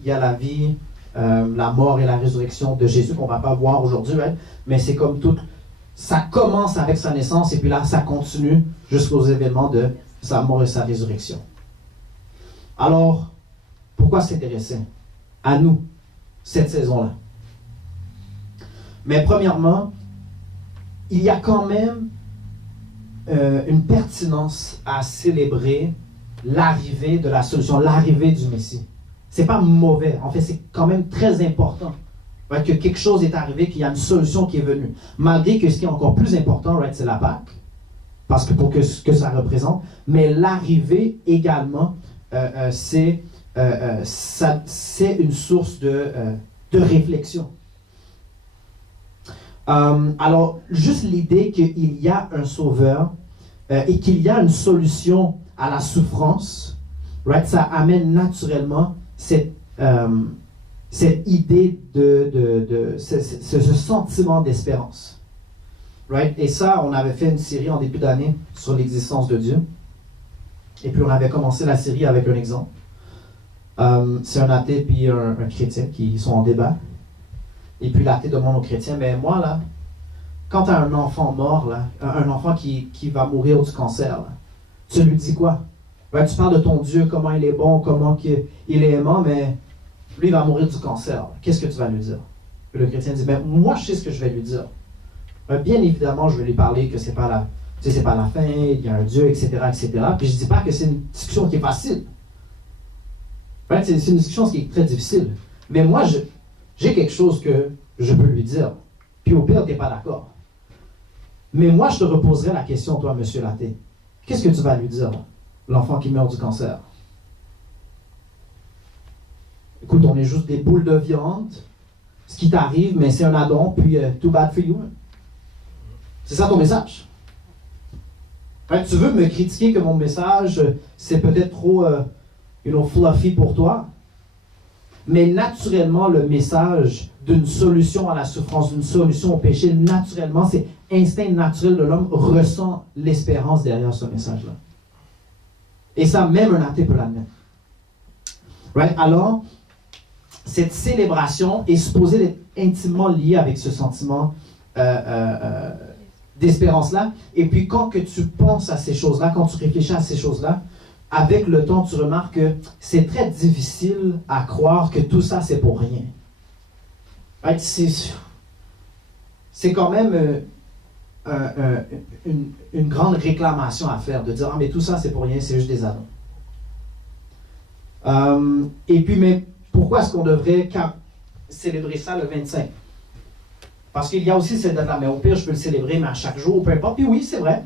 il y a la vie, la mort et la résurrection de Jésus qu'on ne va pas voir aujourd'hui, right? Mais c'est comme tout, ça commence avec sa naissance et puis là, ça continue jusqu'aux événements de sa mort et sa résurrection. Alors, pourquoi s'intéresser à nous, cette saison-là? Mais premièrement, il y a quand même une pertinence à célébrer l'arrivée de la solution, l'arrivée du Messie. C'est pas mauvais, en fait, c'est quand même très important, right, que quelque chose est arrivé, qu'il y a une solution qui est venue. Malgré que ce qui est encore plus important, right, c'est la Pâque, parce que pour que ce que ça représente, mais l'arrivée également, c'est une source de réflexion. Alors, juste l'idée qu'il y a un sauveur et qu'il y a une solution à la souffrance, right, ça amène naturellement cette idée ce sentiment d'espérance. Right? Et ça, on avait fait une série en début d'année sur l'existence de Dieu. Et puis on avait commencé la série avec un exemple. C'est un athée puis un chrétien qui sont en débat. Et puis l'athée demande au chrétien, mais moi là, quand tu as un enfant mort, là, un enfant qui va mourir du cancer, là, tu lui dis quoi? Ben, tu parles de ton Dieu, comment il est bon, comment il est aimant, mais lui il va mourir du cancer. Qu'est-ce que tu vas lui dire? Et le chrétien dit, ben, moi je sais ce que je vais lui dire. Ben, bien évidemment, je vais lui parler que c'est pas la fin, il y a un Dieu, etc., etc. Puis je dis pas que c'est une discussion qui est facile. Ben, c'est une discussion qui est très difficile. Mais moi, j'ai quelque chose que je peux lui dire. Puis au pire, tu n'es pas d'accord. Mais moi, je te reposerai la question, toi, monsieur l'athée. Qu'est-ce que tu vas lui dire, l'enfant qui meurt du cancer? Écoute, on est juste des boules de viande. Ce qui t'arrive, mais c'est un addon, puis too bad for you. C'est ça ton message. Hein, tu veux me critiquer que mon message, c'est peut-être trop fluffy pour toi? Mais naturellement, le message d'une solution à la souffrance, d'une solution au péché, naturellement, c'est instinct naturel de l'homme ressent l'espérance derrière ce message-là. Et ça, même un athée peut l'admettre. Right? Alors, cette célébration est supposée d'être intimement liée avec ce sentiment d'espérance-là. Et puis, quand que tu penses à ces choses-là, quand tu réfléchis à ces choses-là, avec le temps, tu remarques que c'est très difficile à croire que tout ça, c'est pour rien. Right? C'est quand même une grande réclamation à faire, de dire « Ah, mais tout ça, c'est pour rien, c'est juste des addons. » Et puis, mais pourquoi est-ce qu'on devrait célébrer ça le 25? Parce qu'il y a aussi cette date-là, mais au pire, je peux le célébrer, mais à chaque jour, peu importe. Puis oui, c'est vrai.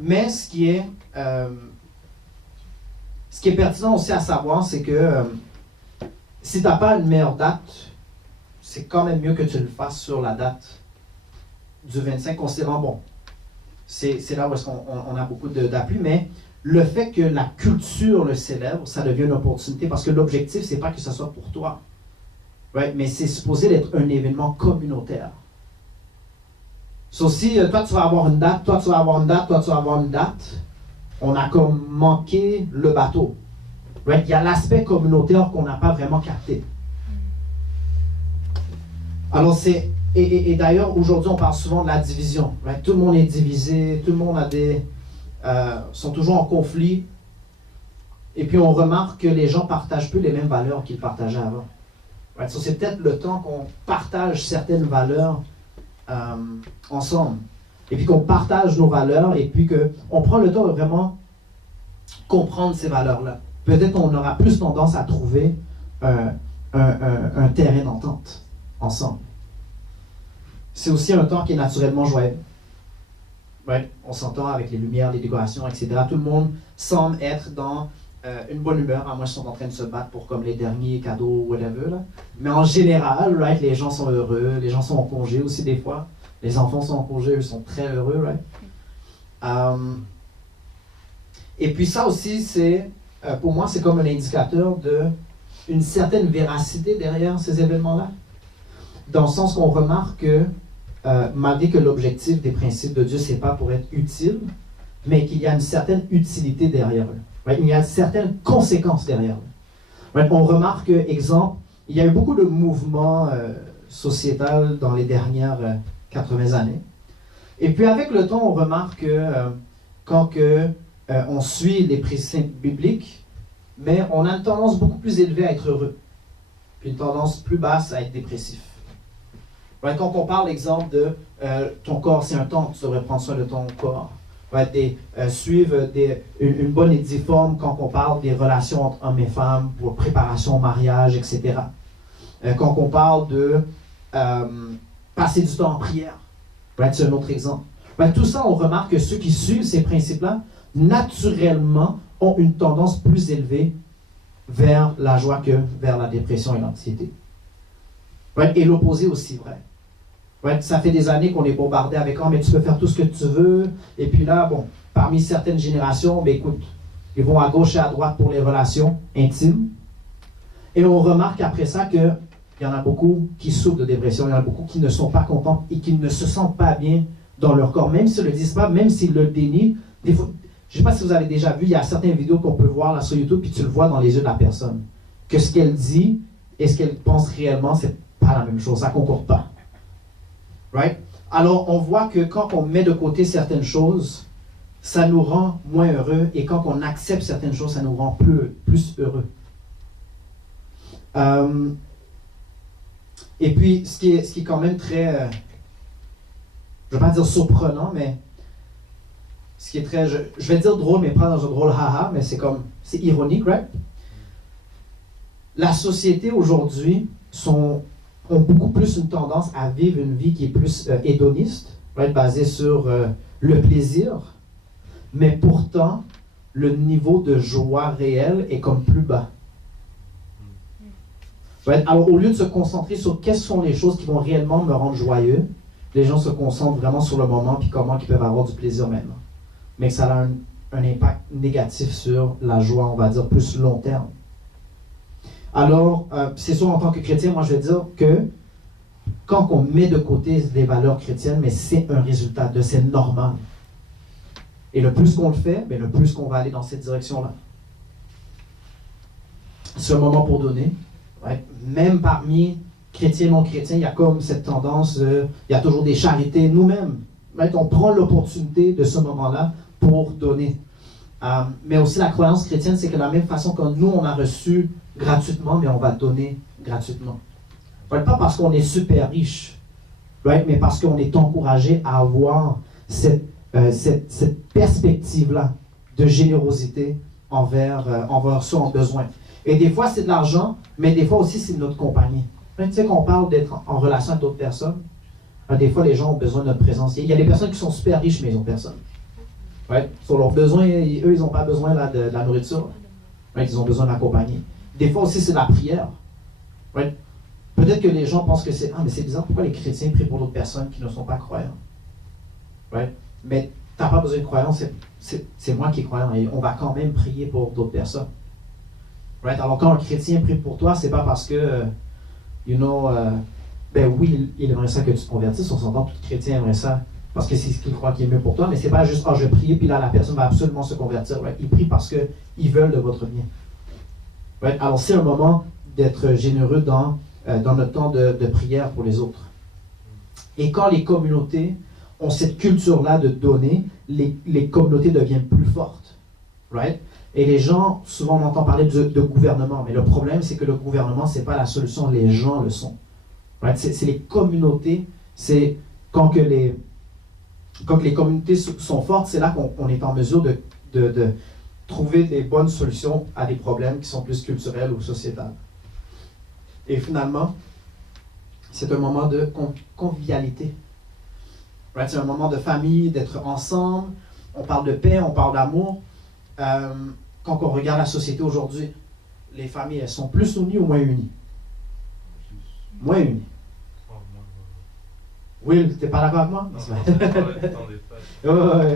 Mais ce qui est pertinent aussi à savoir, c'est que si tu n'as pas une meilleure date, c'est quand même mieux que tu le fasses sur la date du 25, considérant, bon, c'est là où est-ce qu'on a beaucoup d'appui, mais le fait que la culture le célèbre, ça devient une opportunité, parce que l'objectif, c'est pas que ça soit pour toi, right? Mais c'est supposé d'être un événement communautaire. So, si toi, tu vas avoir une date, toi, tu vas avoir une date, toi, tu vas avoir une date, on a comme manqué le bateau. Right? Il y a l'aspect communautaire qu'on n'a pas vraiment capté. Alors, et d'ailleurs, aujourd'hui, on parle souvent de la division. Right? Tout le monde est divisé, tout le monde sont toujours en conflit. Et puis, on remarque que les gens partagent plus les mêmes valeurs qu'ils partageaient avant. Right? So, c'est peut-être le temps qu'on partage certaines valeurs ensemble. Et puis qu'on partage nos valeurs et puis qu'on prend le temps de vraiment comprendre ces valeurs-là. Peut-être qu'on aura plus tendance à trouver un terrain d'entente ensemble. C'est aussi un temps qui est naturellement joyeux. Right? On s'entend avec les lumières, les décorations, etc. Tout le monde semble être dans une bonne humeur, à moins qu'ils sont en train de se battre pour comme les derniers cadeaux, whatever. Là. Mais en général, right, les gens sont heureux, les gens sont en congé aussi des fois. Les enfants sont en congé, eux sont très heureux. Right? Et puis ça aussi, pour moi, c'est comme un indicateur d'une certaine véracité derrière ces événements-là. Dans le sens qu'on remarque que malgré que l'objectif des principes de Dieu, c'est pas pour être utile, mais qu'il y a une certaine utilité derrière eux. Right? Il y a certaines conséquences derrière eux. Ouais, on remarque, exemple, il y a eu beaucoup de mouvements sociétals dans les dernières 80 années. Et puis avec le temps, on remarque que on suit les préceptes bibliques, mais on a une tendance beaucoup plus élevée à être heureux, puis une tendance plus basse à être dépressif. Ouais, quand on parle, exemple, de ton corps, c'est un temple, tu devrais prendre soin de ton corps. Ouais, suivre une bonne édiforme quand on parle des relations entre hommes et femmes, pour préparation au mariage, etc. Quand on parle de passer du temps en prière, right, c'est un autre exemple. Ben, tout ça, on remarque que ceux qui suivent ces principes-là, naturellement, ont une tendance plus élevée vers la joie que vers la dépression et l'anxiété. Right, et l'opposé aussi vrai. Right, ça fait des années qu'on est bombardé avec « Oh, mais tu peux faire tout ce que tu veux. » Et puis là, bon, parmi certaines générations, ben écoute, ils vont à gauche et à droite pour les relations intimes. Et on remarque après ça qu'il y en a beaucoup qui souffrent de dépression, il y en a beaucoup qui ne sont pas contents et qui ne se sentent pas bien dans leur corps, même s'ils ne le disent pas, même s'ils le dénient. Des fois, je ne sais pas si vous avez déjà vu, il y a certaines vidéos qu'on peut voir là sur YouTube, puis tu le vois dans les yeux de la personne, que ce qu'elle dit et ce qu'elle pense réellement, c'est pas la même chose, ça ne concorde pas. Right? Alors, on voit que quand on met de côté certaines choses, ça nous rend moins heureux, et quand on accepte certaines choses, ça nous rend plus heureux. Et puis, ce qui est quand même très, je ne vais pas dire surprenant, mais ce qui est très, je vais dire drôle, mais pas dans un drôle haha, mais c'est ironique, right? La société aujourd'hui ont beaucoup plus une tendance à vivre une vie qui est plus hédoniste, right? Basée sur le plaisir, mais pourtant, le niveau de joie réel est comme plus bas. Right? Alors, au lieu de se concentrer sur quelles sont les choses qui vont réellement me rendre joyeux, les gens se concentrent vraiment sur le moment et comment ils peuvent avoir du plaisir maintenant. Mais que ça a un impact négatif sur la joie, on va dire, plus long terme. Alors, c'est sûr, en tant que chrétien, moi je vais dire que quand on met de côté les valeurs chrétiennes, mais c'est un résultat c'est normal. Et le plus qu'on le fait, le plus qu'on va aller dans cette direction-là. C'est un moment pour donner. Ouais. Même parmi chrétiens, non-chrétiens, il y a comme cette tendance, il y a toujours des charités. Nous-mêmes, on prend l'opportunité de ce moment-là pour donner. Mais aussi la croyance chrétienne, c'est que de la même façon que nous, on a reçu gratuitement, mais on va donner gratuitement. Pas parce qu'on est super riche, right? Mais parce qu'on est encouragé à avoir cette perspective-là de générosité envers ceux en besoin. Et des fois, c'est de l'argent, mais des fois aussi, c'est de notre compagnie. Tu sais qu'on parle d'être en relation avec d'autres personnes. Des fois, les gens ont besoin de notre présence. Il y a des personnes qui sont super riches, mais ils n'ont personne. Ouais. Sur leurs besoins, eux, ils n'ont pas besoin là, de la nourriture. Ouais. Ils ont besoin de la compagnie. Des fois aussi, c'est de la prière. Ouais. Peut-être que les gens pensent que c'est « Ah, mais c'est bizarre, pourquoi les chrétiens prient pour d'autres personnes qui ne sont pas croyants? Ouais. » Mais tu n'as pas besoin de croyance, c'est moi qui est croyant. Et on va quand même prier pour d'autres personnes. Right? Alors quand un chrétien prie pour toi, c'est pas parce que, oui, il aimerait ça que tu te convertisses, on s'entend, tout chrétien aimerait ça, parce que c'est ce qu'il croit qui est mieux pour toi, mais c'est pas juste, je prie, puis là, la personne va absolument se convertir. Right? Ils prient parce qu'ils veulent de votre bien. Right? Alors c'est un moment d'être généreux dans notre temps de prière pour les autres. Et quand les communautés ont cette culture-là de donner, les communautés deviennent plus fortes. Right? Et les gens, souvent on entend parler de gouvernement, mais le problème c'est que le gouvernement, c'est pas la solution, les gens le sont. Right? C'est les communautés, c'est quand les communautés sont fortes, c'est là qu'on est en mesure de trouver des bonnes solutions à des problèmes qui sont plus culturels ou sociétals. Et finalement, c'est un moment de convivialité. Right? C'est un moment de famille, d'être ensemble, on parle de paix, on parle d'amour. Quand on regarde la société aujourd'hui, les familles, elles sont plus unies ou moins unies? Moins unies. Oui, tu n'es pas d'accord avec moi?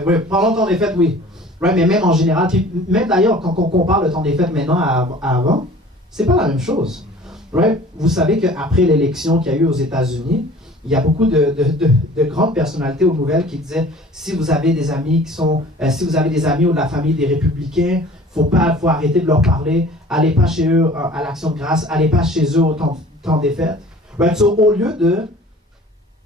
Oui, parlons de temps des fêtes, oui. Right, mais même en général, puis même d'ailleurs, quand on compare le temps des fêtes maintenant à avant, c'est pas la même chose. Right? Vous savez qu'après l'élection qu'il y a eu aux États-Unis, il y a beaucoup de grandes personnalités aux nouvelles qui disaient si vous avez des amis si vous avez des amis ou de la famille des républicains, faut arrêter de leur parler, allez pas chez eux à l'Action de grâce, allez pas chez eux au temps des fêtes. Right? So, au lieu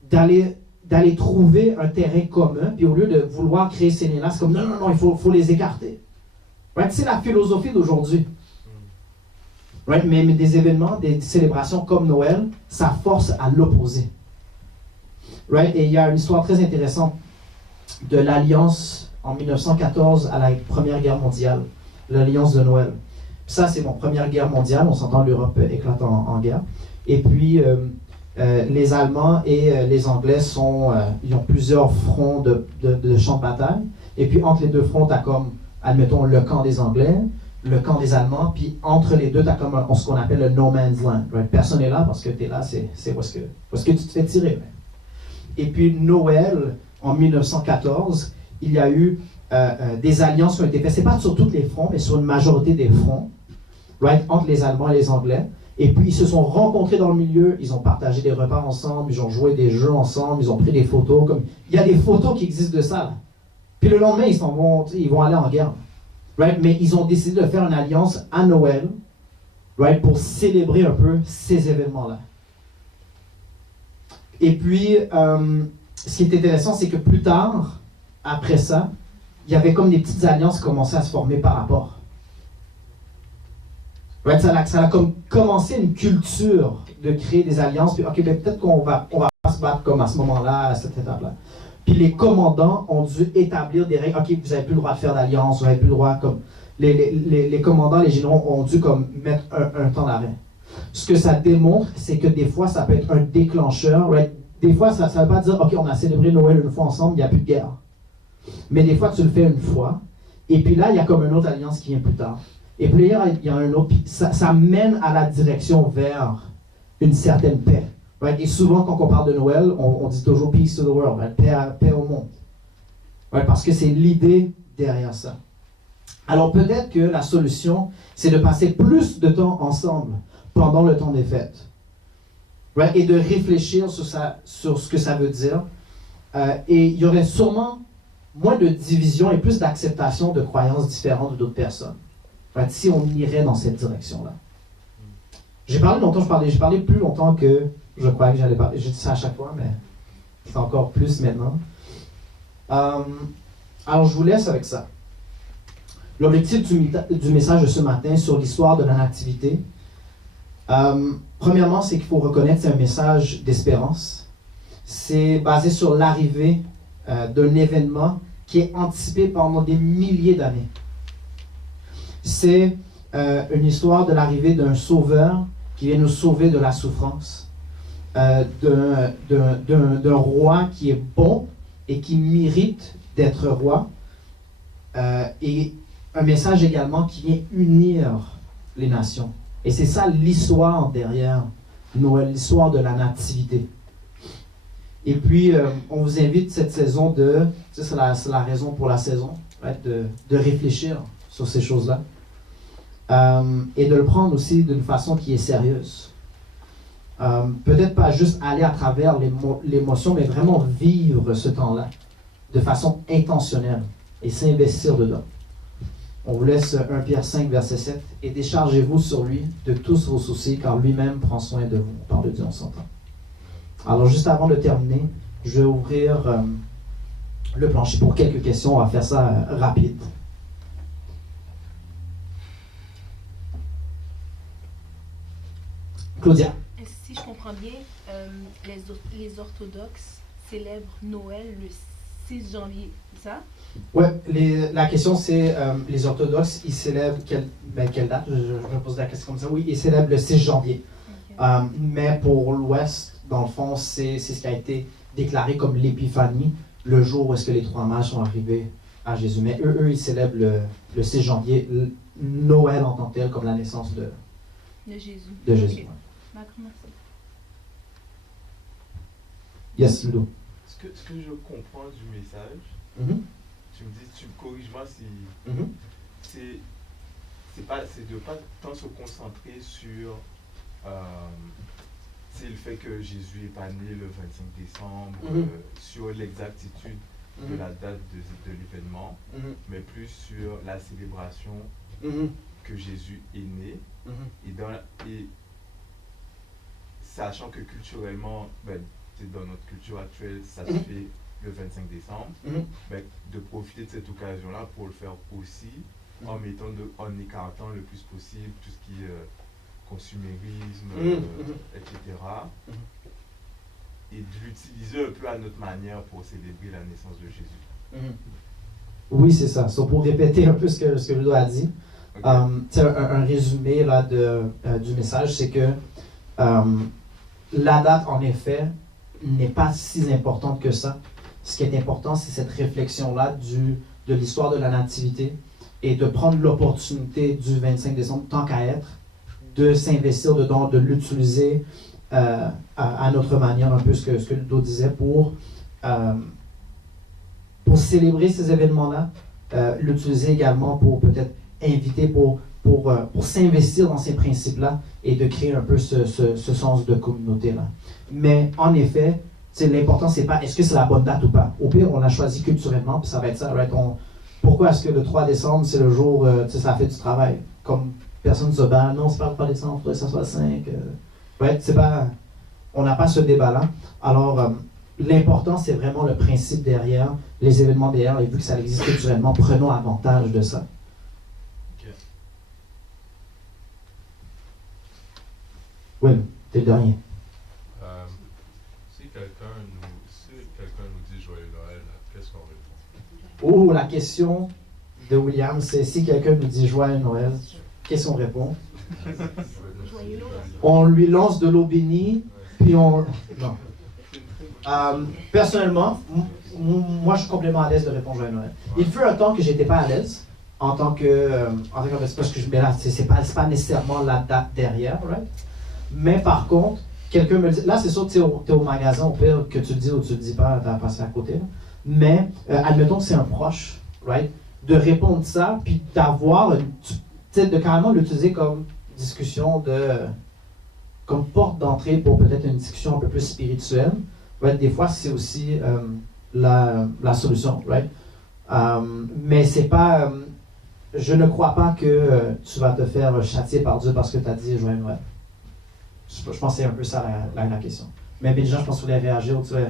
d'aller trouver un terrain commun, puis au lieu de vouloir créer ces liens-là, c'est comme non, il faut les écarter. Right? C'est la philosophie d'aujourd'hui. Right? Mais des événements, des célébrations comme Noël, ça force à l'opposer. Right? Et il y a une histoire très intéressante de l'Alliance en 1914 à la Première Guerre mondiale, l'Alliance de Noël. Ça, c'est mon Première Guerre mondiale, on s'entend, l'Europe éclate en guerre. Et puis, les Allemands et les Anglais ils ont plusieurs fronts de champs de bataille. Et puis, entre les deux fronts, tu as comme, admettons, le camp des Anglais, le camp des Allemands, puis entre les deux, tu as comme ce qu'on appelle le no man's land. Right? Personne n'est là parce que tu es là, c'est où est-ce que tu te fais tirer. Et puis, Noël, en 1914, il y a eu des alliances qui ont été faites. Ce n'est pas sur tous les fronts, mais sur une majorité des fronts, right, entre les Allemands et les Anglais. Et puis, ils se sont rencontrés dans le milieu, ils ont partagé des repas ensemble, ils ont joué des jeux ensemble, ils ont pris des photos. Il y a des photos qui existent de ça. Là. Puis le lendemain, ils vont aller en guerre. Right? Mais ils ont décidé de faire une alliance à Noël, right, pour célébrer un peu ces événements-là. Et puis, ce qui est intéressant, c'est que plus tard, après ça, il y avait comme des petites alliances qui commençaient à se former par rapport. Right? Ça a comme commencé une culture de créer des alliances. Puis, OK, ben, peut-être qu'on va pas se battre comme à ce moment-là, à cette étape-là. Puis les commandants ont dû établir des règles. OK, vous n'avez plus le droit de faire d'alliance, vous n'avez plus le droit, comme... Les commandants, les généraux ont dû comme mettre un temps d'arrêt. Ce que ça démontre, c'est que des fois, ça peut être un déclencheur. Right? Des fois, ça ne veut pas dire, OK, on a célébré Noël une fois ensemble, il n'y a plus de guerre. Mais des fois, tu le fais une fois, et puis là, il y a comme une autre alliance qui vient plus tard. Et puis là, il y a un autre, puis ça mène à la direction vers une certaine paix. Right? Et souvent, quand on parle de Noël, on dit toujours peace to the world, right? paix au monde. Right? Parce que c'est l'idée derrière ça. Alors peut-être que la solution, c'est de passer plus de temps ensemble pendant le temps des fêtes. Right? Et de réfléchir sur ce que ça veut dire. Et il y aurait sûrement moins de division et plus d'acceptation de croyances différentes d'autres personnes. Right? Si on irait dans cette direction-là. J'ai parlé longtemps, j'ai parlé plus longtemps que je croyais que j'allais parler. Je dis ça à chaque fois, mais c'est encore plus maintenant. Alors je vous laisse avec ça. L'objectif du message de ce matin sur l'histoire de la nativité, premièrement, c'est qu'il faut reconnaître que c'est un message d'espérance. C'est basé sur l'arrivée d'un événement qui est anticipé pendant des milliers d'années. C'est une histoire de l'arrivée d'un sauveur qui vient nous sauver de la souffrance, d'un roi qui est bon et qui mérite d'être roi, et un message également qui vient unir les nations. Et c'est ça l'histoire derrière Noël, l'histoire de la nativité. Et puis, on vous invite cette saison c'est la raison pour la saison, right, de réfléchir sur ces choses-là. Et de le prendre aussi d'une façon qui est sérieuse. Peut-être pas juste aller à travers l'émotion, mais vraiment vivre ce temps-là de façon intentionnelle et s'investir dedans. On vous laisse 1 Pierre 5, verset 7. « Et déchargez-vous sur lui de tous vos soucis, car lui-même prend soin de vous. » On parle de Dieu, on s'entend. Alors, juste avant de terminer, je vais ouvrir le plancher pour quelques questions. On va faire ça rapide. Claudia. Si je comprends bien, les orthodoxes célèbrent Noël le 6 janvier, c'est ça? Oui, la question c'est, les orthodoxes, ils célèbrent quelle date? Je pose la question comme ça. Oui, ils célèbrent le 6 janvier. Okay. Mais pour l'Ouest, dans le fond, c'est ce qui a été déclaré comme l'épiphanie, le jour où est-ce que les trois mages sont arrivés à Jésus. Mais eux ils célèbrent le 6 janvier, Noël en tant que tel, comme la naissance de Jésus. Okay. Ouais. D'accord, merci. Yes, Ludo. Ce que je comprends du message, tu me dis, tu me corriges moi si c'est de pas tant se concentrer sur c'est le fait que Jésus est pas né le 25 décembre, sur l'exactitude de la date de l'événement, mais plus sur la célébration que Jésus est né. Et sachant que culturellement, dans notre culture actuelle, ça se fait le 25 décembre, de profiter de cette occasion-là pour le faire aussi en écartant le plus possible tout ce qui est consumérisme, etc. Et de l'utiliser un peu à notre manière pour célébrer la naissance de Jésus. Oui, c'est ça. So, pour répéter un peu ce que Ludo a dit, okay. Un résumé là, du message, c'est que la date, en effet, n'est pas si importante que ça. Ce qui est important, c'est cette réflexion-là de l'histoire de la nativité et de prendre l'opportunité du 25 décembre, tant qu'à être, de s'investir dedans, de l'utiliser à notre manière, un peu ce que Ludo disait, pour célébrer ces événements-là, l'utiliser également pour peut-être inviter, pour s'investir dans ces principes-là et de créer un peu ce sens de communauté-là. Mais en effet, l'important, c'est pas est-ce que c'est la bonne date ou pas. Au pire, on l'a choisi culturellement, puis ça va être ça. Right? Pourquoi est-ce que le 3 décembre, c'est le jour, ça fait du travail? Comme personne ne se bat, non, c'est pas le 3 décembre, il faudrait que ça soit le 5. Right? On n'a pas ce débat-là. Alors, l'important, c'est vraiment le principe derrière, les événements derrière, et vu que ça existe culturellement, prenons avantage de ça. Okay. Oui, t'es le dernier. Si quelqu'un nous dit Joyeux Noël, qu'est-ce qu'on répond? Oh, la question de William, c'est si quelqu'un nous dit Joyeux Noël, qu'est-ce qu'on répond? On lui lance de l'eau bénie, puis on... Non. Personnellement, moi, je suis complètement à l'aise de répondre Joyeux Noël. Il fut un temps que j'étais pas à l'aise, en tant que parce que c'est pas nécessairement la date derrière, right? Mais par contre, quelqu'un me dit, là c'est sûr que tu es au magasin, au pire, que tu le dis ou tu le dis pas, tu as passé à côté. Là. Mais, admettons que c'est un proche, right? De répondre ça, puis d'avoir, de carrément l'utiliser comme discussion, comme porte d'entrée pour peut-être une discussion un peu plus spirituelle. Right? Des fois, c'est aussi la solution, right? Mais c'est pas, je ne crois pas que tu vas te faire châtier par Dieu parce que tu as dit Joyeux Noël. Je pense que c'est un peu ça la question. Mais déjà, je pense que vous voulez réagir. Ouais.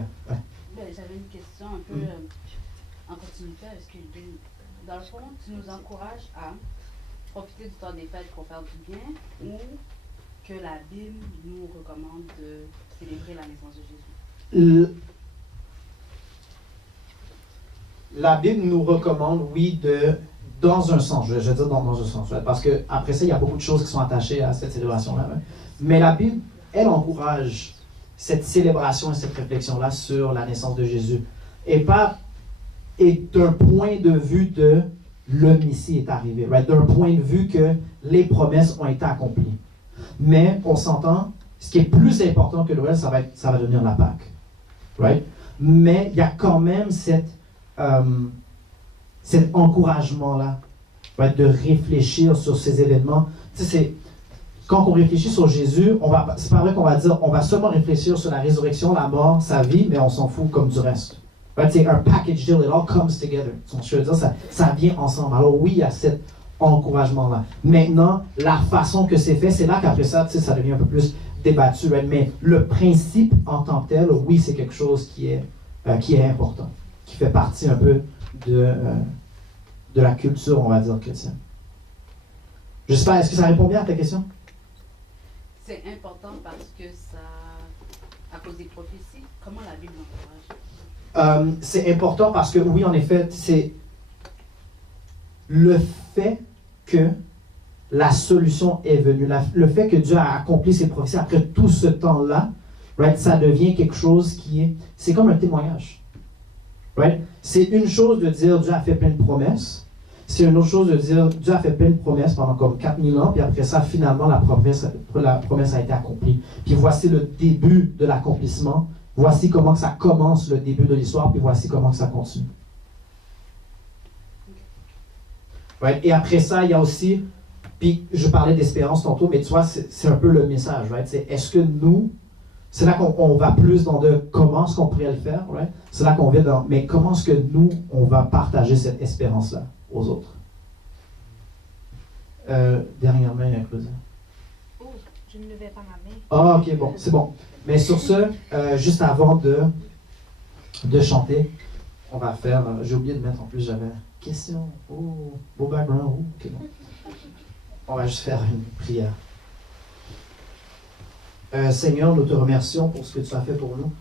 J'avais une question un peu en continuité avec ce qu'il dit. Dans le fond, tu nous encourages à profiter du temps des fêtes pour faire du bien ou que la Bible nous recommande de célébrer la naissance de Jésus? La Bible nous recommande, oui, dans un sens, je vais dire dans un sens, parce qu'après ça, il y a beaucoup de choses qui sont attachées à cette célébration-là. Hein. Mais la Bible, elle encourage cette célébration et cette réflexion-là sur la naissance de Jésus. Et d'un point de vue de le Messie est arrivé, right? D'un point de vue que les promesses ont été accomplies. Mais on s'entend, ce qui est plus important que Noël, ça va devenir la Pâque. Right? Mais il y a quand même cet encouragement-là, right? De réfléchir sur ces événements. Tu sais, quand on réfléchit sur Jésus, c'est pas vrai qu'on va dire on va seulement réfléchir sur la résurrection, la mort, sa vie, mais on s'en fout comme du reste. Right? C'est un package deal, it all comes together. Je veux dire, ça vient ensemble. Alors oui, il y a cet encouragement-là. Maintenant, la façon que c'est fait, c'est là qu'après ça, tu sais, ça devient un peu plus débattu. Right? Mais le principe en tant que tel, oui, c'est quelque chose qui est important, qui fait partie un peu de la culture, on va dire, chrétienne. J'espère, est-ce que ça répond bien à ta question? C'est important parce que ça, à cause des prophéties, comment la Bible l'encourage? C'est important parce que, oui, en effet, c'est le fait que la solution est venue, le fait que Dieu a accompli ses prophéties après tout ce temps-là, right, ça devient quelque chose c'est comme un témoignage. Right? C'est une chose de dire Dieu a fait plein de promesses. C'est une autre chose de dire Dieu a fait plein de promesses pendant comme 4000 ans, puis après ça, finalement, la promesse a été accomplie. Puis voici le début de l'accomplissement. Voici comment que ça commence, le début de l'histoire, puis voici comment que ça continue. Right? Et après ça, il y a aussi, puis je parlais d'espérance tantôt, mais tu vois, c'est un peu le message. Right? C'est est-ce que nous, C'est là qu'on va plus dans de comment est-ce qu'on pourrait le faire, right? C'est là qu'on vient dans, mais comment est-ce que nous, on va partager cette espérance-là aux autres? Dernièrement, il y a Claudia. Oh, je ne levais pas ma main. Ah, ok, bon, c'est bon. Mais sur ce, juste avant de chanter, on va faire, j'ai oublié de mettre en plus, j'avais question. Oh, beau background. Oh, ok, bon. On va juste faire une prière. Seigneur, nous te remercions pour ce que tu as fait pour nous.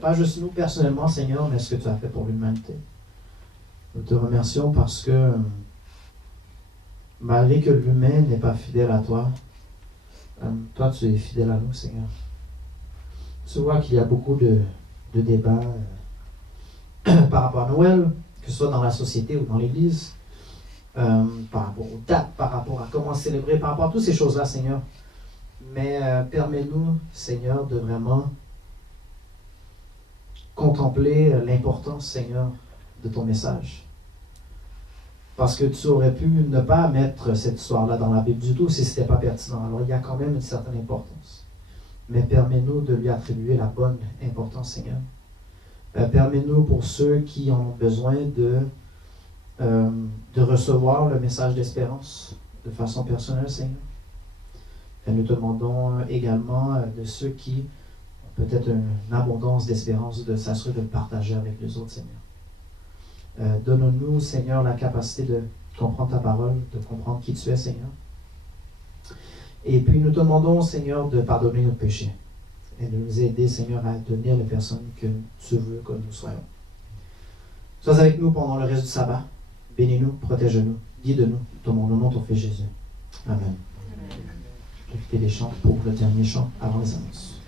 Pas juste nous personnellement, Seigneur, mais ce que tu as fait pour l'humanité. Nous te remercions parce que malgré que l'humain n'est pas fidèle à toi, toi tu es fidèle à nous, Seigneur. Tu vois qu'il y a beaucoup de débats par rapport à Noël, que ce soit dans la société ou dans l'Église, par rapport aux dates, par rapport à comment célébrer, par rapport à toutes ces choses-là, Seigneur. Mais permets-nous, Seigneur, de vraiment contempler l'importance, Seigneur, de ton message. Parce que tu aurais pu ne pas mettre cette histoire-là dans la Bible du tout si ce n'était pas pertinent. Alors il y a quand même une certaine importance. Mais permets-nous de lui attribuer la bonne importance, Seigneur. Permets-nous pour ceux qui ont besoin de recevoir le message d'espérance de façon personnelle, Seigneur. Et nous te demandons également de ceux qui ont peut-être une abondance d'espérance de s'assurer de le partager avec les autres, Seigneur. Donne-nous, Seigneur, la capacité de comprendre ta parole, de comprendre qui tu es, Seigneur. Et puis nous te demandons, Seigneur, de pardonner nos péchés et de nous aider, Seigneur, à devenir les personnes que tu veux que nous soyons. Sois avec nous pendant le reste du sabbat. Bénis-nous, protège-nous, guide-nous. Dans le nom de ton Fils Jésus. Amen. Écoutez les chants pour le dernier chant avant les annonces.